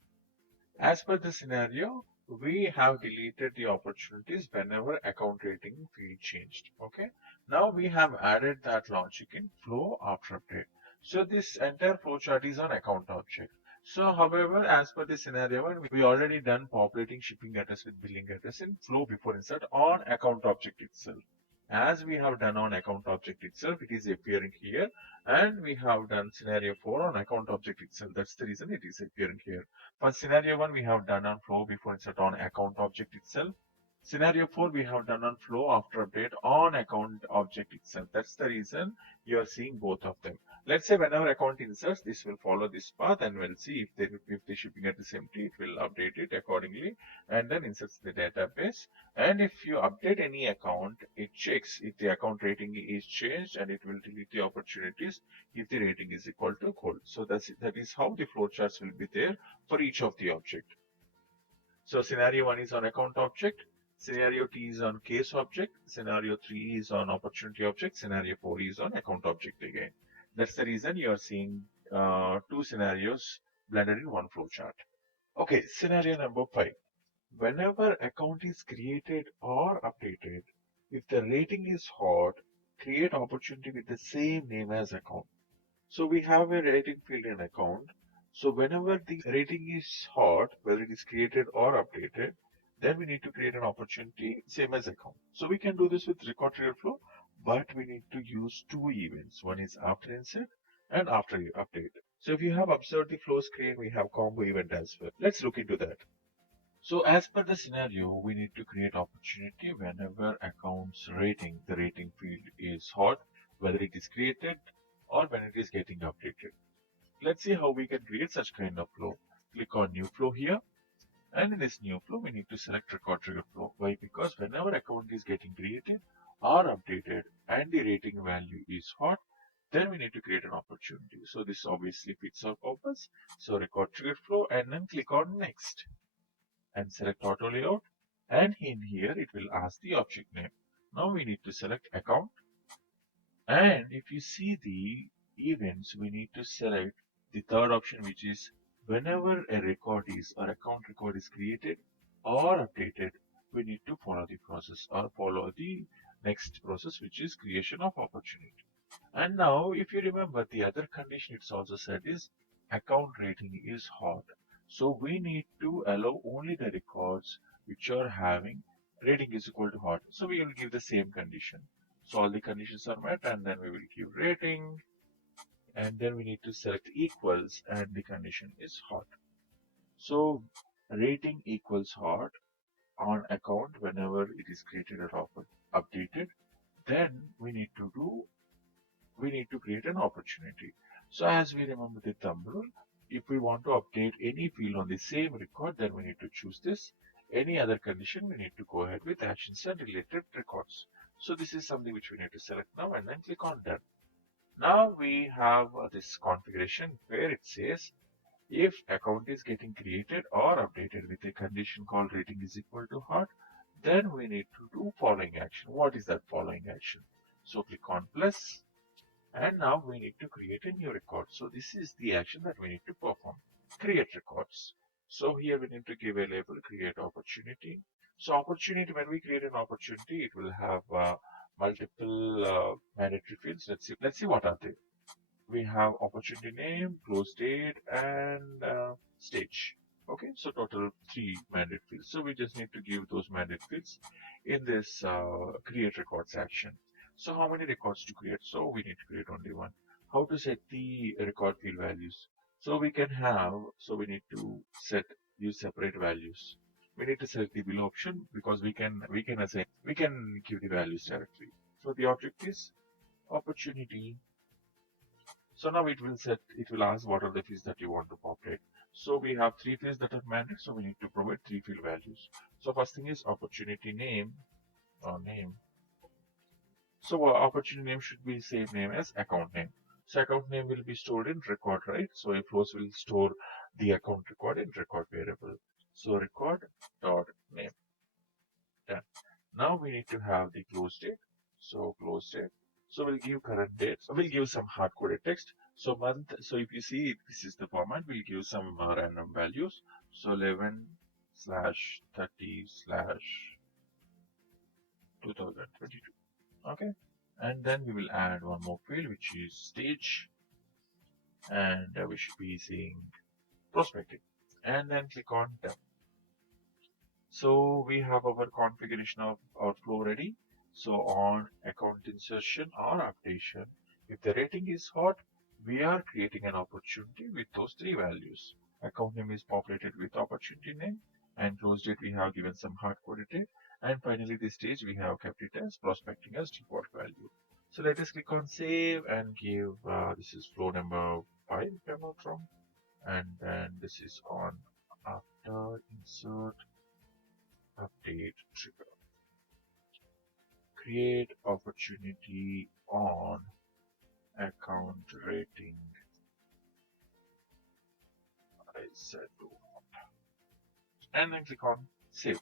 As per the scenario, we have deleted the opportunities whenever account rating field changed. Okay. Now we have added that logic in flow after update. So this entire flowchart is on account object. So however, as per the scenario one, we already done populating shipping address with billing address in flow before insert on account object itself. As we have done on account object itself, it is appearing here, and we have done scenario 4 on account object itself. That's the reason it is appearing here. For scenario 1, we have done on flow before insert on account object itself. Scenario 4 we have done on flow after update on account object itself. That's the reason you are seeing both of them. Let's say whenever account inserts, this will follow this path, and we'll see if the shipping address is empty, it will update it accordingly and then inserts the database. And if you update any account, it checks if the account rating is changed, and it will delete the opportunities if the rating is equal to cold. So that is how the flowcharts will be there for each of the object. So scenario 1 is on account object, scenario 2 is on case object, scenario 3 is on opportunity object, scenario 4 is on account object again. That's the reason you are seeing two scenarios blended in one flowchart. Okay, scenario number 5. Whenever account is created or updated, if the rating is hot, create opportunity with the same name as account. So we have a rating field in account. So whenever the rating is hot, whether it is created or updated, then we need to create an opportunity same as account. So we can do this with record trigger flow, but we need to use two events. One is after insert and after update. So if you have observed the flow screen, we have combo event as well. Let's look into that. So as per the scenario, we need to create opportunity whenever accounts rating, the rating field is hot, whether it is created or when it is getting updated. Let's see how we can create such kind of flow. Click on new flow here, and in this new flow we need to select record trigger flow. Why? Because whenever account is getting created or updated and the rating value is hot, then we need to create an opportunity. So this obviously fits our purpose. So record trigger flow and then click on next and select auto layout, and in here it will ask the object name. Now we need to select account, and if you see the events, we need to select the third option, which is whenever a record is or account record is created or updated, we need to follow the process or follow the next process, which is creation of opportunity. And now if you remember, the other condition it's also said is account rating is hot. So we need to allow only the records which are having rating is equal to hot. So we will give the same condition. So all the conditions are met, and then we will give rating, and then we need to select equals, and the condition is hot. So rating equals hot on account whenever it is created or updated. Then we need to create an opportunity. So as we remember the thumb rule, if we want to update any field on the same record, then we need to choose this. Any other condition, we need to go ahead with actions and related records. So this is something which we need to select now and then click on done. Now we have this configuration where it says if account is getting created or updated with a condition called rating is equal to hot, then we need to do following action. What is that following action? So click on plus, and now we need to create a new record. So this is the action that we need to perform. Create records. So here we need to give a label, create opportunity. So opportunity, when we create an opportunity, it will have multiple mandatory fields. Let's see what are they. We have opportunity name, close date, and stage. Okay, so total 3 mandate fields. So we just need to give those mandate fields in this create records action. So how many records to create? So we need to create only one. How to set the record field values? So we need to use separate values. We need to select the below option because we can give the values directly. So the object is opportunity. So now it will ask what are the fields that you want to populate. So we have 3 fields that are mandate, so we need to provide 3 field values. So first thing is opportunity name or name. So opportunity name should be same name as account name. So account name will be stored in record, right? So if flows will store the account record in record variable. So record dot name. Done. Now we need to have the close date. So close date. So we'll give current date. So we'll give some hard coded text. So month. So if you see this is the format, we'll give some random values. So 11/30/2022. Okay. And then we will add one more field, which is stage. And we should be seeing prospecting. And then click on done. So we have our configuration of our flow ready. So on account insertion or updation, if the rating is hot, we are creating an opportunity with those 3 values. Account name is populated with opportunity name, and closed it we have given some hard-coded it, and finally this stage we have kept it as prospecting as default value. So let us click on save and give this is flow number 5 if I'm not wrong, and then this is on after insert update trigger create opportunity on account rating. I said to, and then click on save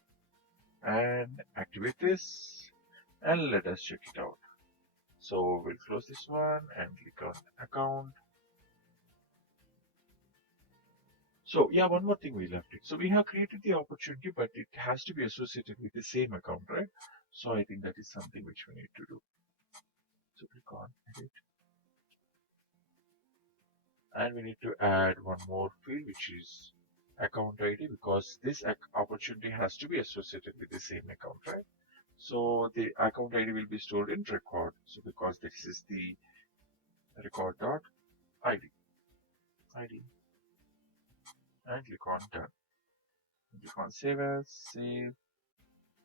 and activate this and let us check it out. So we'll close this one and click on account. So yeah, one more thing we left it. So we have created the opportunity, but it has to be associated with the same account, right? So I think that is something which we need to do. So click on edit. And we need to add one more field, which is account ID, because this opportunity has to be associated with the same account, right? So the account ID will be stored in record. So because this is the record.id ID, and click on done. Click on save as, save,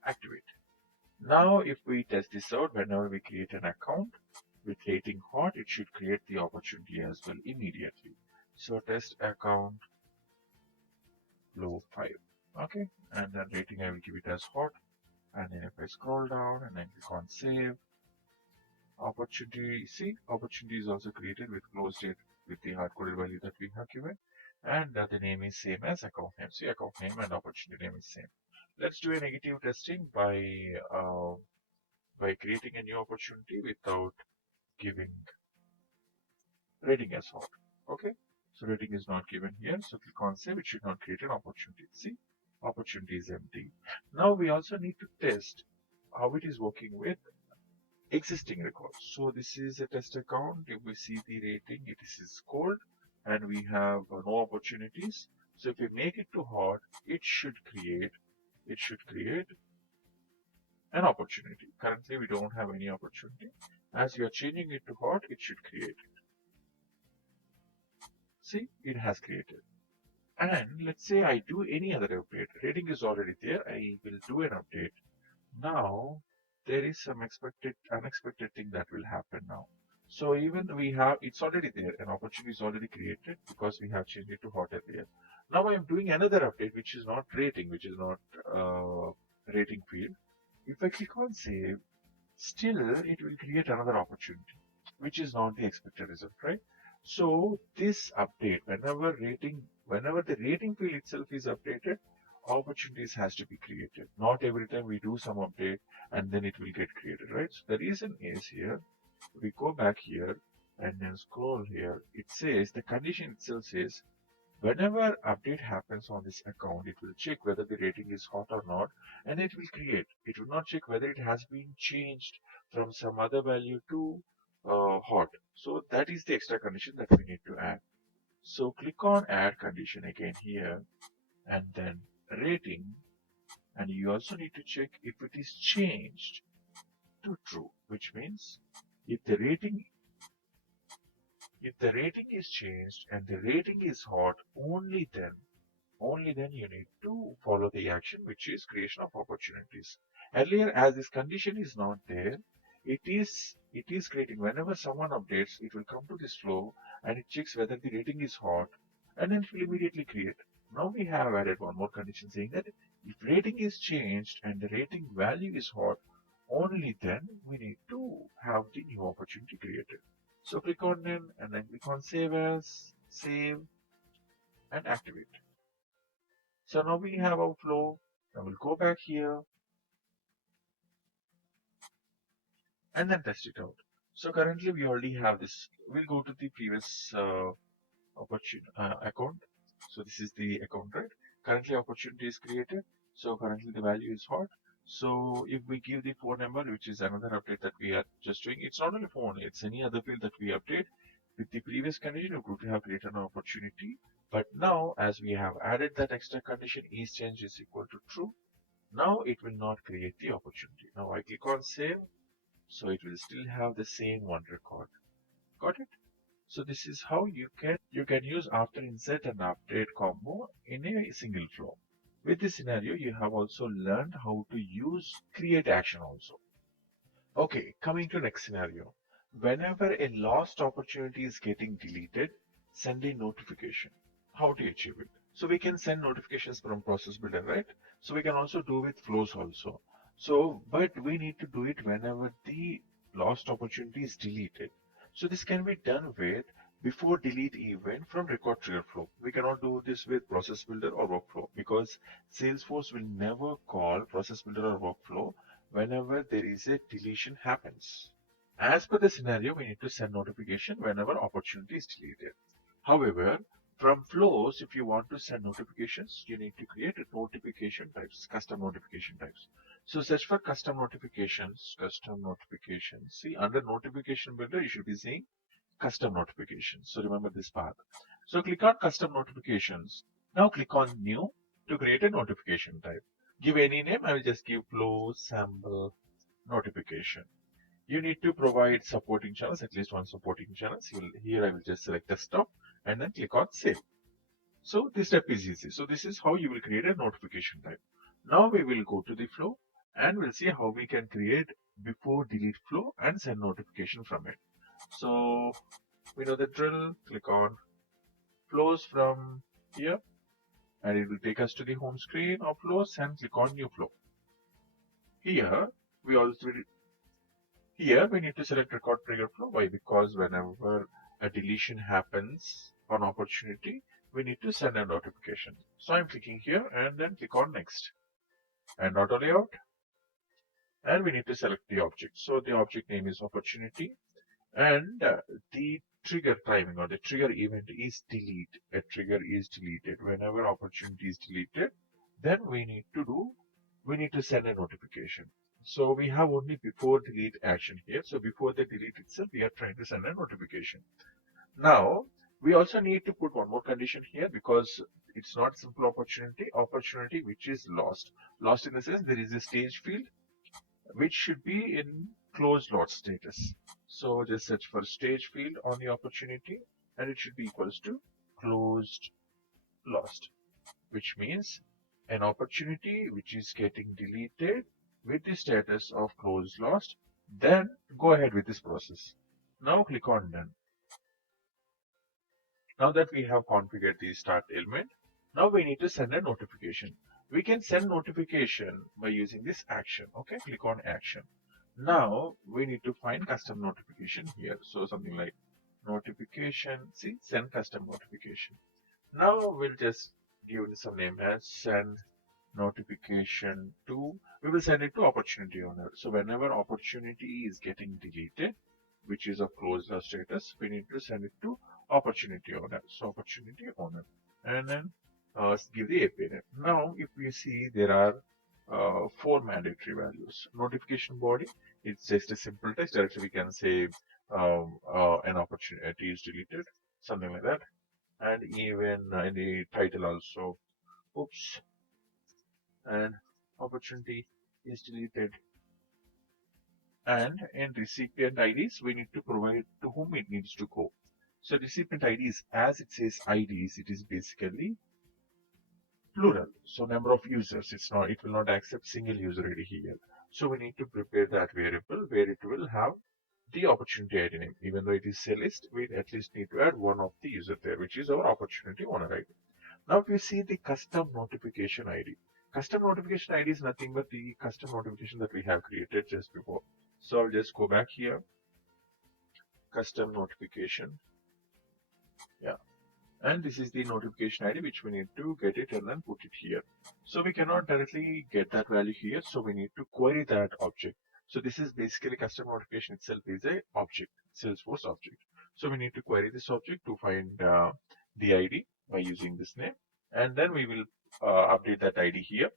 activate. Now if we test this out, whenever we create an account with rating hot, it should create the opportunity as well immediately. So test account flow 5. Okay, and then rating I will give it as hot, and then if I scroll down and then click on save, opportunity, see, opportunity is also created with close date with the hard-coded value that we have given, and the name is same as account name. See, account name and opportunity name is same. Let's do a negative testing by creating a new opportunity without giving rating as hot. Okay, so rating is not given here, so click on save. It should not create an opportunity. See, opportunity is empty. Now we also need to test how it is working with existing records. So this is a test account. If we see the rating, it is cold and we have no opportunities. So if we make it to hot, it should create an opportunity. Currently we don't have any opportunity. As we are changing it to hot, it should create it. See, it has created. And let's say I do any other update. Rating is already there. I will do an update. Now there is some unexpected thing that will happen now. So even we have, it's already there, an opportunity is already created because we have changed it to hot earlier. Now I am doing another update which is not rating, which is not rating field. If I click on save, still it will create another opportunity, which is not the expected result, right? So this update, whenever the rating field itself is updated, opportunities has to be created. Not every time we do some update and then it will get created, right? So the reason is here, we go back here and then scroll here. It says the condition itself says whenever update happens on this account, it will check whether the rating is hot or not, and it will create. It will not check whether it has been changed from some other value to hot. So that is the extra condition that we need to add. So click on add condition again here, and then rating, and you also need to check if it is changed to true, which means if the rating is changed and the rating is hot, only then you need to follow the action, which is creation of opportunities. Earlier, as this condition is not there, it is creating. Whenever someone updates, it will come to this flow and it checks whether the rating is hot, and then it will immediately create. Now we have added one more condition saying that if rating is changed and the rating value is hot, only then we need to have the new opportunity created. So click on them and then click on save as, save, and activate. So now we have our flow. Now we'll go back here and then test it out. So currently we already have this. We'll go to the previous account. So this is the account, right? Currently opportunity is created. So currently the value is hot. So if we give the phone number, which is another update that we are just doing, it's not only phone, it's any other field that we update. With the previous condition, we could have created an opportunity. But now, as we have added that extra condition, is change is equal to true. Now it will not create the opportunity. Now I click on save, so it will still have the same one record. Got it? So this is how you can use after insert and update combo in a single flow. With this scenario, you have also learned how to use create action also. Okay, coming to next scenario. Whenever a lost opportunity is getting deleted, send a notification. How to achieve it? So we can send notifications from Process Builder, right? So we can also do with flows also. So, but we need to do it whenever the lost opportunity is deleted. So this can be done with before delete event from record trigger flow. We cannot do this with Process Builder or workflow because Salesforce will never call Process Builder or workflow whenever there is a deletion happens. As per the scenario, we need to send notification whenever opportunity is deleted. However, from flows, if you want to send notifications, you need to create a notification types, custom notification types. So search for custom notifications, custom notifications. See, under notification builder, you should be seeing custom notifications. So remember this path. So click on custom notifications. Now click on new to create a notification type. Give any name. I will just give flow sample notification. You need to provide supporting channels, at least one supporting channel. Here I will just select desktop and then click on save. So this step is easy. So this is how you will create a notification type. Now we will go to the flow and we'll see how we can create before delete flow and send notification from it. So we know the drill. Click on flows from here and it will take us to the home screen of flows and click on new flow. Here we also Here we need to select record trigger flow. Why? Because whenever a deletion happens on opportunity, we need to send a notification. So I'm clicking here and then click on next and auto layout. And we need to select the object. So the object name is opportunity and the trigger timing or the trigger event is delete. A trigger is deleted. Whenever opportunity is deleted, then we need to send a notification. So we have only before delete action here. So before the delete itself, we are trying to send a notification. Now, we also need to put one more condition here because it's not simple opportunity which is lost. Lost in the sense there is a stage field which should be in closed lost status. So just search for stage field on the opportunity and it should be equals to closed lost, which means an opportunity which is getting deleted with the status of closed lost, then go ahead with this process. Now click on done. Now that we have configured the start element, now we need to send a notification. We can send notification by using this action. Okay, click on action. Now we need to find custom notification here. So something like notification, see, send custom notification. Now we'll just give it some name as send notification to, we will send it to opportunity owner. So whenever opportunity is getting deleted, which is of closed status, we need to send it to opportunity owner. So opportunity owner, and then give the API name. Now, if we see there are 4 mandatory values. Notification body, it's just a simple text. Directly we can say an opportunity is deleted, something like that, and even in the title also. Oops, and opportunity is deleted. And in recipient IDs, we need to provide to whom it needs to go. So recipient IDs, as it says IDs, it is basically plural. So number of users, it will not accept single user ID here. So we need to prepare that variable where it will have the opportunity ID name. Even though it is a list, we at least need to add one of the user there, which is our opportunity owner ID. Now if you see the custom notification ID. Custom notification ID is nothing but the custom notification that we have created just before. So I'll just go back here. Custom notification. Yeah. And this is the notification ID which we need to get it and then put it here. So we cannot directly get that value here. So we need to query that object. So this is basically custom notification itself is a object, Salesforce object. So we need to query this object to find the ID by using this name. And then we will update that ID here.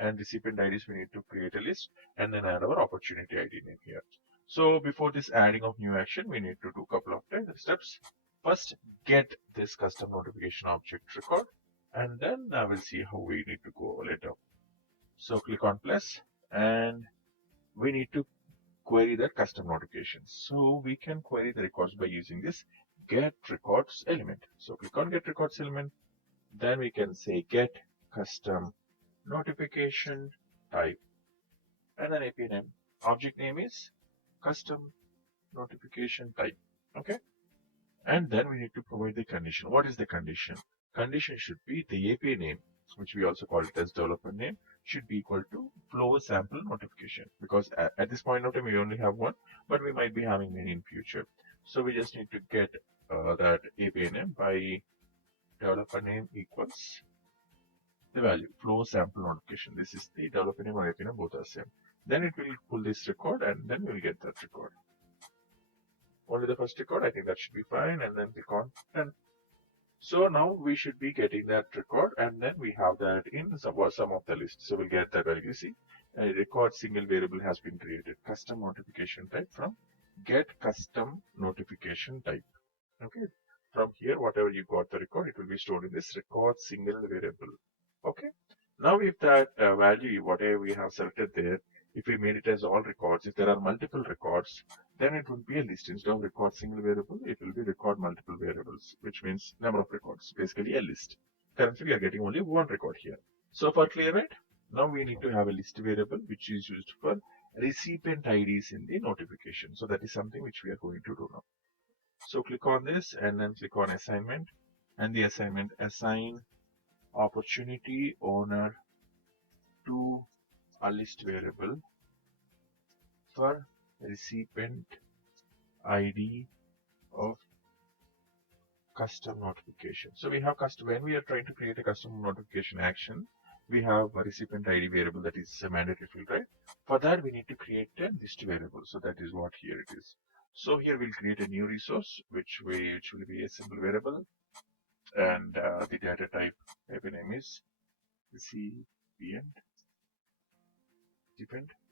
And recipient IDs we need to create a list and then add our opportunity ID name here. So before this adding of new action, we need to do a couple of steps. First, get this custom notification object record, and then I will see how we need to go later. So click on plus, and we need to query that custom notifications. So we can query the records by using this get records element. So click on get records element, then we can say get custom notification type, and then API name. Object name is custom notification type. Okay. And then we need to provide the condition. What is the condition? Condition should be the API name, which we also call it as developer name, should be equal to flow sample notification. Because at this point of time, we only have one, but we might be having many in future. So we just need to get that API name by developer name equals the value flow sample notification. This is the developer name or API name, both are same. Then it will pull this record and then we'll get that record. Only the first record, I think that should be fine, and then click on done. So now we should be getting that record, and then we have that in some of the list. So we'll get that value. You see, a record single variable has been created. Custom notification type from get custom notification type. Okay. From here, whatever you got the record, it will be stored in this record single variable. Okay. Now if that value, whatever we have selected there, if we made it as all records, if there are multiple records, then it will be a list. Instead of record single variable, it will be record multiple variables, which means number of records, basically a list. Currently, we are getting only one record here. So for clear, right? Now we need to have a list variable, which is used for recipient IDs in the notification. So that is something which we are going to do now. So click on this and then click on assignment, and the assignment assign opportunity owner to a list variable for recipient ID of custom notification. So we have when we are trying to create a custom notification action, we have a recipient ID variable that is a mandatory field, right? For that, we need to create a list variable. So that is what here it is. So here we'll create a new resource, which will be a simple variable, and the data type API name is recipient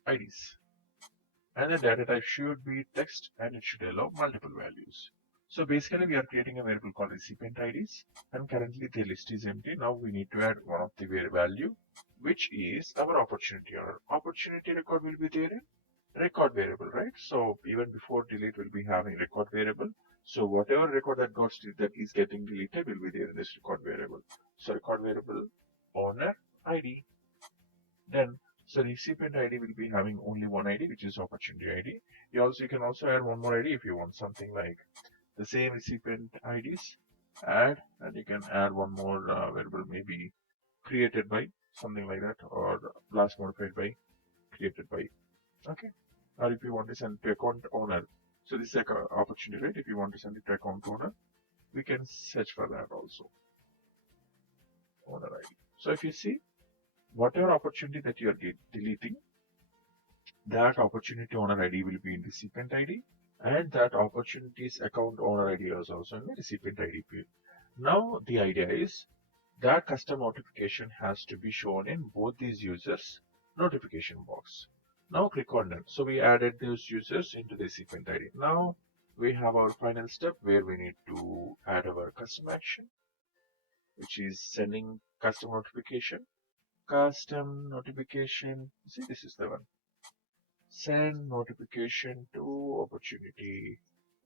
IDs. And the data type should be text, and it should allow multiple values. So basically we are creating a variable called recipient IDs, and currently the list is empty. Now we need to add one of the value, which is our opportunity. Our opportunity record will be there in record variable, right? So even before delete, we'll be having record variable. So whatever record that is getting deleted will be there in this record variable. So record variable owner ID. Then so recipient ID will be having only one ID, which is opportunity ID. You can also add one more ID if you want something like the same recipient IDs. Add, and you can add one more variable, maybe created by, something like that, or last modified by, created by. Okay. Or if you want to send to account owner, so this is like an opportunity, right? If you want to send it to account owner, we can search for that also. Owner ID. So if you see, whatever opportunity that you are deleting, that opportunity owner ID will be in recipient ID, and that opportunity's account owner ID is also in the recipient ID field. Now the idea is that custom notification has to be shown in both these users' notification box. Now click on done. So we added those users into the recipient ID. Now we have our final step where we need to add our custom action, which is sending custom notification. Custom notification, see, this is the one. Send notification to opportunity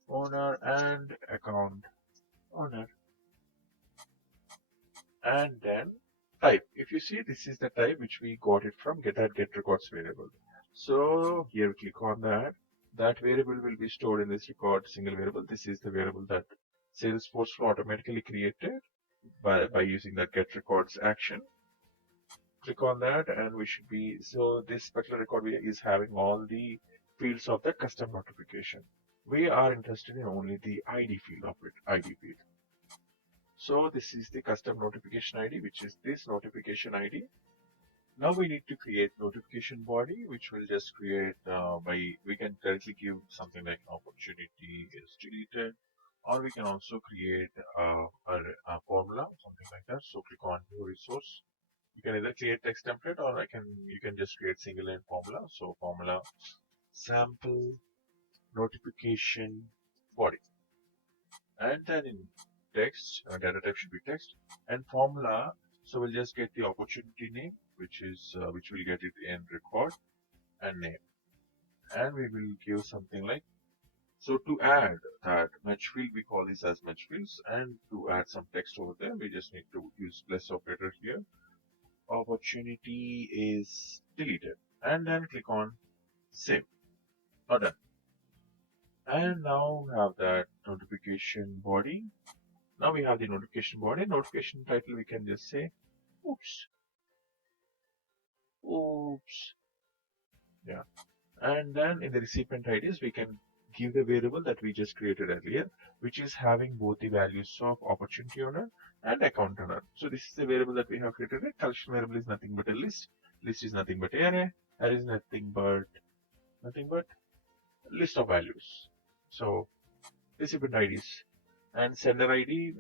owner and account owner. And then type. If you see, this is the type which we got it from get records variable. So here we click on that. That variable will be stored in this record single variable. This is the variable that Salesforce will automatically created by using that get records action. Click on that, and we should be, so this particular record is having all the fields of the custom notification. We are interested in only the ID field of it, ID field. So this is the custom notification ID, which is this notification ID. Now we need to create notification body, which will just create we can directly give something like opportunity is deleted, or we can also create a formula, something like that. So click on new resource. You can either create text template, or you can just create single line formula. So formula sample notification body, and then in text, data type should be text, and formula. So we'll just get the opportunity name, which we'll get it in record, and name, and we will give something like, so to add that match field, we call this as match fields, and to add some text over there, we just need to use plus operator here. opportunity is deleted, and then click on save or done. And now we have that notification body. Now we have the notification body. Notification title, we can just say oops, oops. Yeah. And then in the recipient IDs, we can give the variable that we just created earlier, which is having both the values of opportunity owner and account owner. So this is the variable that we have created. A collection variable is nothing but a list. List is nothing but array. Array is nothing but list of values. So recipient IDs and sender ID.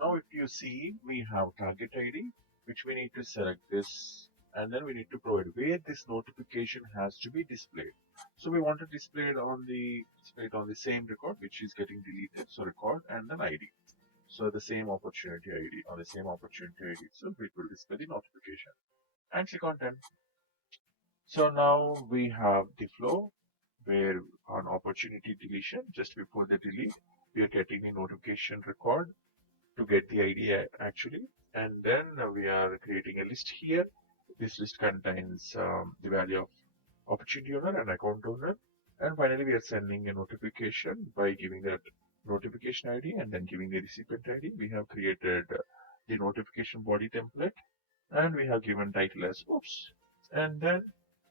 Now if you see, we have target ID, which we need to select this, and then we need to provide where this notification has to be displayed. So we want to display it on the same record which is getting deleted. So record and then ID. So the same opportunity ID on the same opportunity ID itself, it will display the notification. And click on done. So now we have the flow where on opportunity deletion, just before the delete, we are getting the notification record to get the ID actually, and then we are creating a list here. This list contains the value of opportunity owner and account owner, and finally we are sending a notification by giving that notification ID and then giving the recipient ID. We have created the notification body template, and we have given title as oops, and then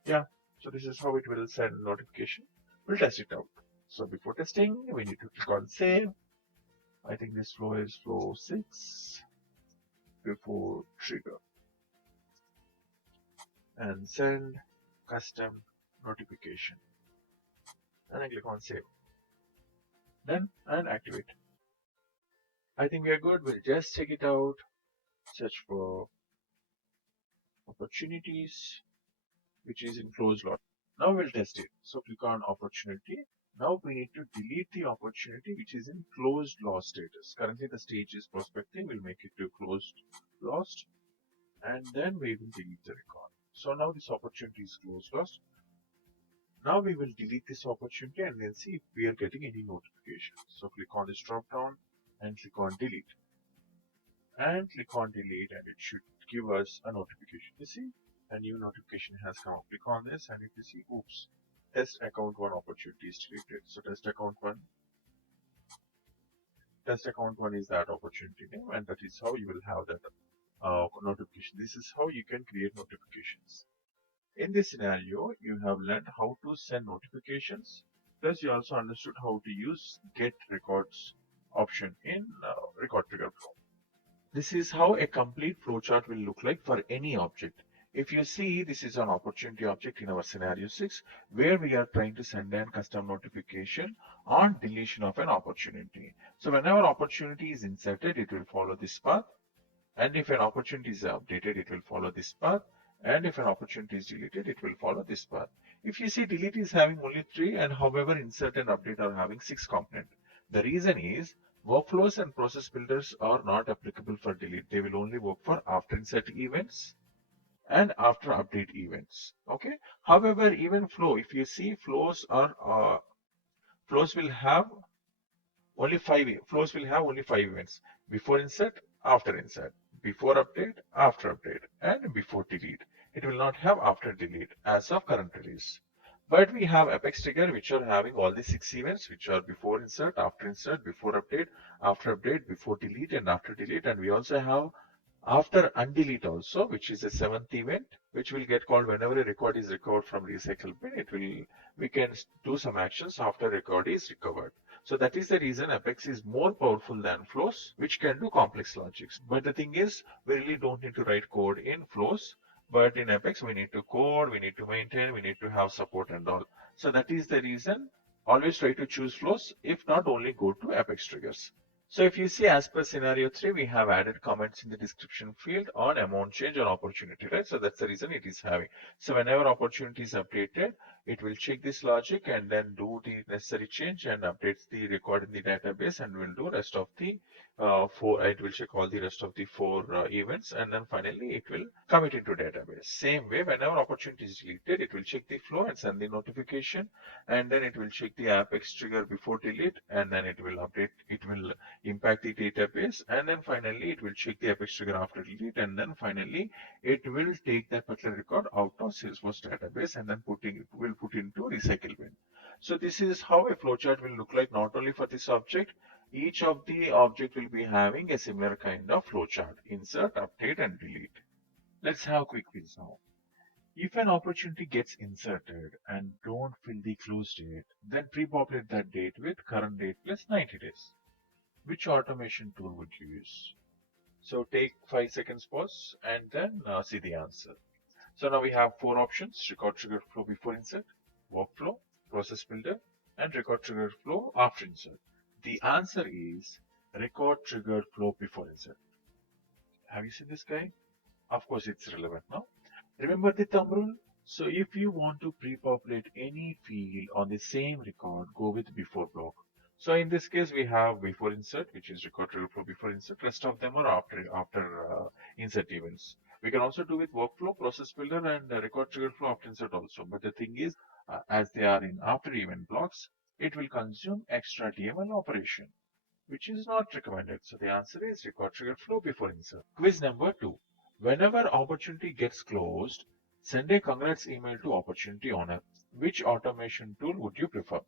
yeah, so this is how it will send notification. We'll test it out. So before testing, we need to click on save. I think this flow is flow 6 before trigger, and send custom notification, and I click on save. Done and activate. I think we are good. We'll just check it out. Search for opportunities, which is in closed lot. Now we'll test it. So click on opportunity. Now we need to delete the opportunity which is in closed lost status. Currently the stage is prospecting. We'll make it to closed lost, and then we will delete the record. So now this opportunity is closed lost. Now we will delete this opportunity and then see if we are getting any notifications. So click on this drop down and click on delete. And click on delete, and it should give us a notification. You see, a new notification has come up. Click on this, and if you see, oops, test account 1 opportunity is deleted. So test account 1 is that opportunity name, and that is how you will have that notification. This is how you can create notifications. In this scenario, you have learned how to send notifications, plus you also understood how to use get records option in record trigger flow. This is how a complete flowchart will look like for any object. If you see, this is an opportunity object in our scenario 6, where we are trying to send a custom notification on deletion of an opportunity. So whenever opportunity is inserted, it will follow this path. And if an opportunity is updated, it will follow this path. And if an opportunity is deleted, it will follow this path. If you see, delete is having only 3, and however insert and update are having 6 components. The reason is workflows and process builders are not applicable for delete. They will only work for after insert events and after update events. Okay. However, even flow, if you see, flows will have only 5 events: before insert, after insert, before update, after update, and before delete. It will not have after delete as of current release. But we have Apex trigger which are having all the 6 events, which are before insert, before update, after update, before delete, and after delete. And we also have after undelete also, which is a 7th event, which will get called whenever a record is recovered from recycle bin. We can do some actions after record is recovered. So that is the reason Apex is more powerful than flows, which can do complex logics. But the thing is, we really don't need to write code in flows. But in Apex, we need to code, we need to maintain, we need to have support and all. So that is the reason. Always try to choose flows. If not, only go to Apex triggers. So if you see, as per scenario 3, we have added comments in the description field on amount change or opportunity, right? So that's the reason it is having. So whenever opportunity is updated, it will check this logic and then do the necessary change and updates the record in the database, and will do rest of the it will check all the rest of the four events, and then finally it will commit into database. Same way, whenever opportunity is deleted, it will check the flow and send the notification, and then it will check the apex trigger before delete, and then it will update, it will impact the database, and then finally it will check the apex trigger after delete, and then finally it will take that particular record out of Salesforce database and then will put into recycle bin. So this is how a flowchart will look like, not only for this object. Each of the object will be having a similar kind of flowchart: insert, update, and delete. Let's have a quick quiz now. If an opportunity gets inserted and don't fill the close date, then pre-populate that date with current date plus 90 days. Which automation tool would you use? So take 5 seconds pause and then see the answer. So now we have 4 options: record trigger flow before insert, workflow, process builder, and record trigger flow after insert. The answer is record trigger flow before insert. Have you seen this guy? Of course it's relevant now. Remember the thumb rule? So if you want to pre-populate any field on the same record, go with before block. So in this case, we have before insert, which is record trigger flow before insert. Rest of them are after insert events. We can also do with workflow, process builder, and record trigger flow after insert also. But the thing is, as they are in after event blocks, it will consume extra DML operation, which is not recommended. So the answer is record trigger flow before insert. Quiz number 2. Whenever opportunity gets closed, send a congrats email to opportunity owner. Which automation tool would you prefer?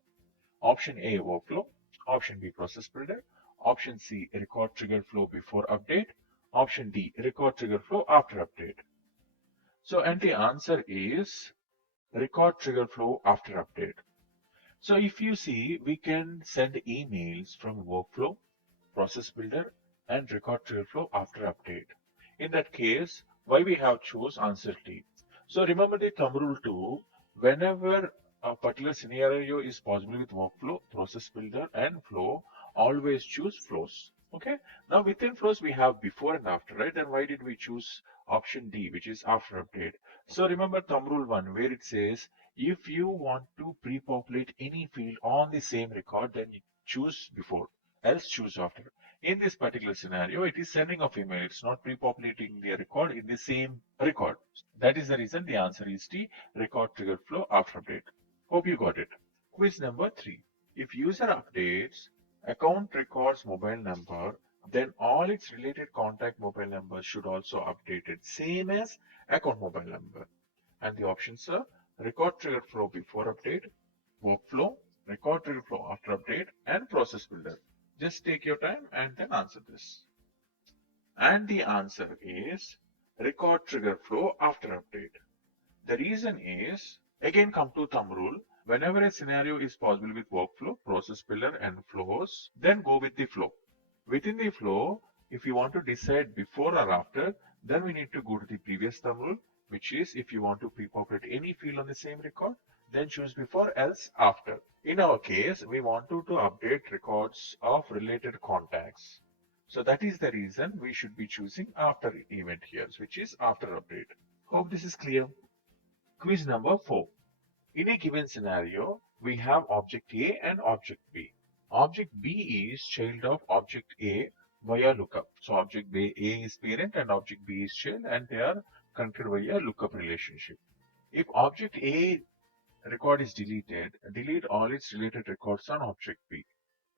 Option A, workflow. Option B, process builder. Option C, record trigger flow before update. Option D, record trigger flow after update. So, and the answer is record trigger flow after update. So if you see, we can send emails from workflow, process builder, and record trigger flow after update. In that case, why we have choose answer D. So remember the thumb rule too. Whenever a particular scenario is possible with workflow, process builder, and flow, always choose flows. Okay. Now within flows we have before and after, right? Then why did we choose option D, which is after update? So remember thumb rule 1, where it says if you want to pre-populate any field on the same record, then you choose before, else choose after. In this particular scenario, it is sending of email. It's not pre-populating the record in the same record. That is the reason the answer is D, record trigger flow after update. Hope you got it. Quiz number 3. If user updates account records mobile number, then all its related contact mobile numbers should also update it, same as account mobile number. And the options are record trigger flow before update, workflow, record trigger flow after update, and process builder. Just take your time and then answer this. And the answer is record trigger flow after update. The reason is, again come to thumb rule, whenever a scenario is possible with workflow, process builder, and flows, then go with the flow. Within the flow, if you want to decide before or after, then we need to go to the previous thumb rule, which is if you want to pre-populate any field on the same record, then choose before, else after. In our case, we wanted to update records of related contacts. So that is the reason we should be choosing after event here, which is after update. Hope this is clear. Quiz number 4. In a given scenario, we have object A and object B. Object B is child of object A via lookup. So object A is parent and object B is child, and they are connected via lookup relationship. If object A record is deleted, delete all its related records on object B.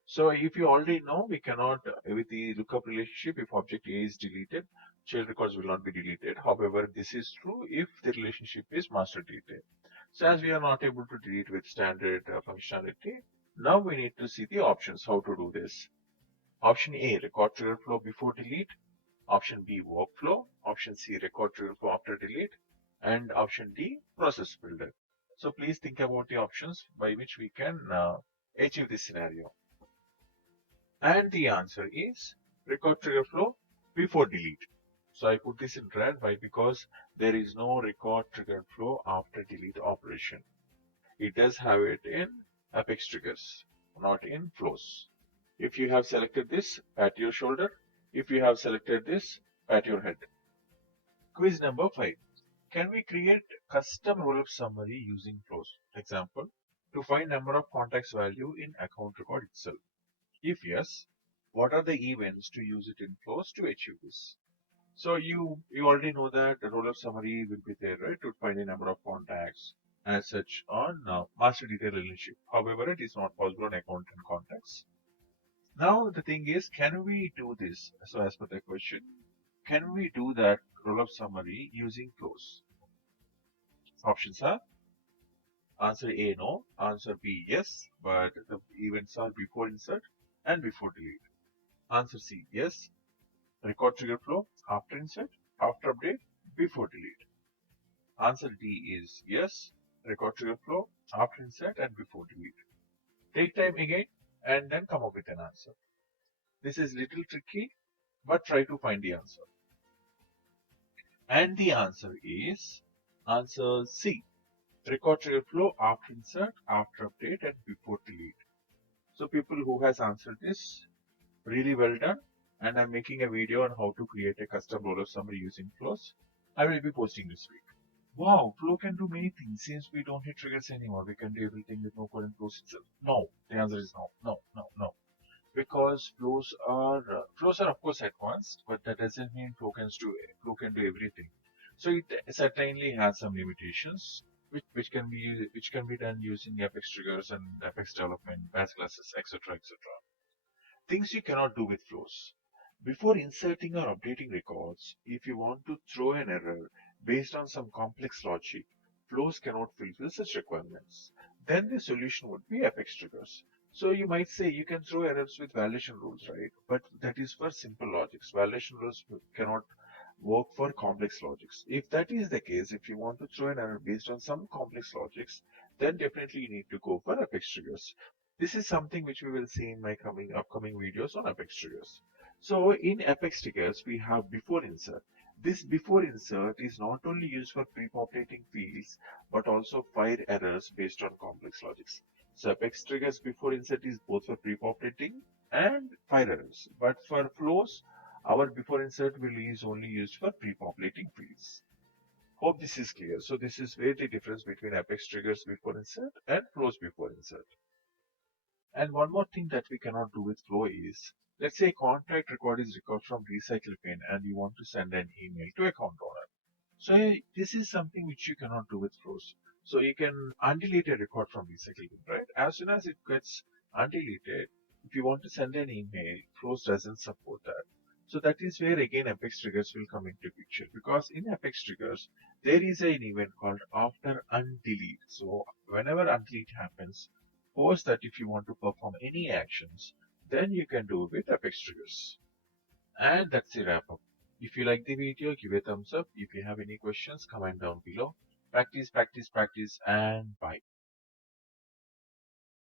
So if you already know, we cannot, with the lookup relationship, if object A is deleted, child records will not be deleted. However, this is true if the relationship is master deleted. So as we are not able to delete with standard functionality, now we need to see the options how to do this. Option A, record trigger flow before delete. Option B, workflow. Option C, record trigger flow after delete. And option D, process builder. So please think about the options by which we can achieve this scenario. And the answer is record trigger flow before delete. So I put this in red. Why? Because there is no record trigger flow after delete operation. It does have it in apex triggers, not in flows. If you have selected this, pat your shoulder. If you have selected this, pat your head. Quiz number 5. Can we create custom rollup summary using flows? Example, to find number of contacts value in account record itself. If yes, what are the events to use it in flows to achieve this? So you already know that the rollup summary will be there, right, to find a number of contacts as such on master detail relationship. However, it is not possible on account and contacts. Now the thing is, can we do this? So as per the question, can we do that rollup summary using flows? Options are answer A no, answer B yes, but the events are before insert and before delete. Answer C yes, record trigger flow after insert, after update, before delete. Answer D is yes, record trigger flow after insert and before delete. Take time again and then come up with an answer. This is little tricky, but try to find the answer. And the answer is answer C. Record trigger flow after insert, after update, and before delete. So people who has answered this, really well done. And I'm making a video on how to create a custom rollup summary using flows. I will be posting this week. Wow, flow can do many things. Since we don't need triggers anymore, we can do everything with no code and flows itself. No, the answer is no, no, no, no. Because flows are of course advanced, but that doesn't mean flow can do everything. So it certainly has some limitations, which can be done using Apex triggers and Apex development, batch classes, etc., etc. Things you cannot do with flows. Before inserting or updating records, if you want to throw an error based on some complex logic, flows cannot fulfill such requirements. Then the solution would be Apex triggers. So you might say you can throw errors with validation rules, right? But that is for simple logics. Validation rules cannot work for complex logics. If that is the case, if you want to throw an error based on some complex logics, then definitely you need to go for Apex triggers. This is something which we will see in my upcoming videos on Apex triggers. So in Apex triggers, we have before insert. This before insert is not only used for pre-populating fields, but also fire errors based on complex logics. So Apex triggers before insert is both for pre-populating and fire errors. But for flows, our before insert is only used for pre-populating fields. Hope this is clear. So this is where the difference between Apex triggers before insert and flows before insert. And one more thing that we cannot do with flow is, let's say a contact record is recovered from recycle bin and you want to send an email to account owner. So this is something which you cannot do with flows. So you can undelete a record from recycle bin, right? As soon as it gets undeleted, if you want to send an email, flows doesn't support that. So that is where again Apex triggers will come into picture, because in Apex triggers there is an event called after undelete. So whenever undelete happens, suppose that if you want to perform any actions, then you can do it with Apex triggers. And that's the wrap up. If you like the video, give a thumbs up. If you have any questions, comment down below. Practice, practice, practice, and bye.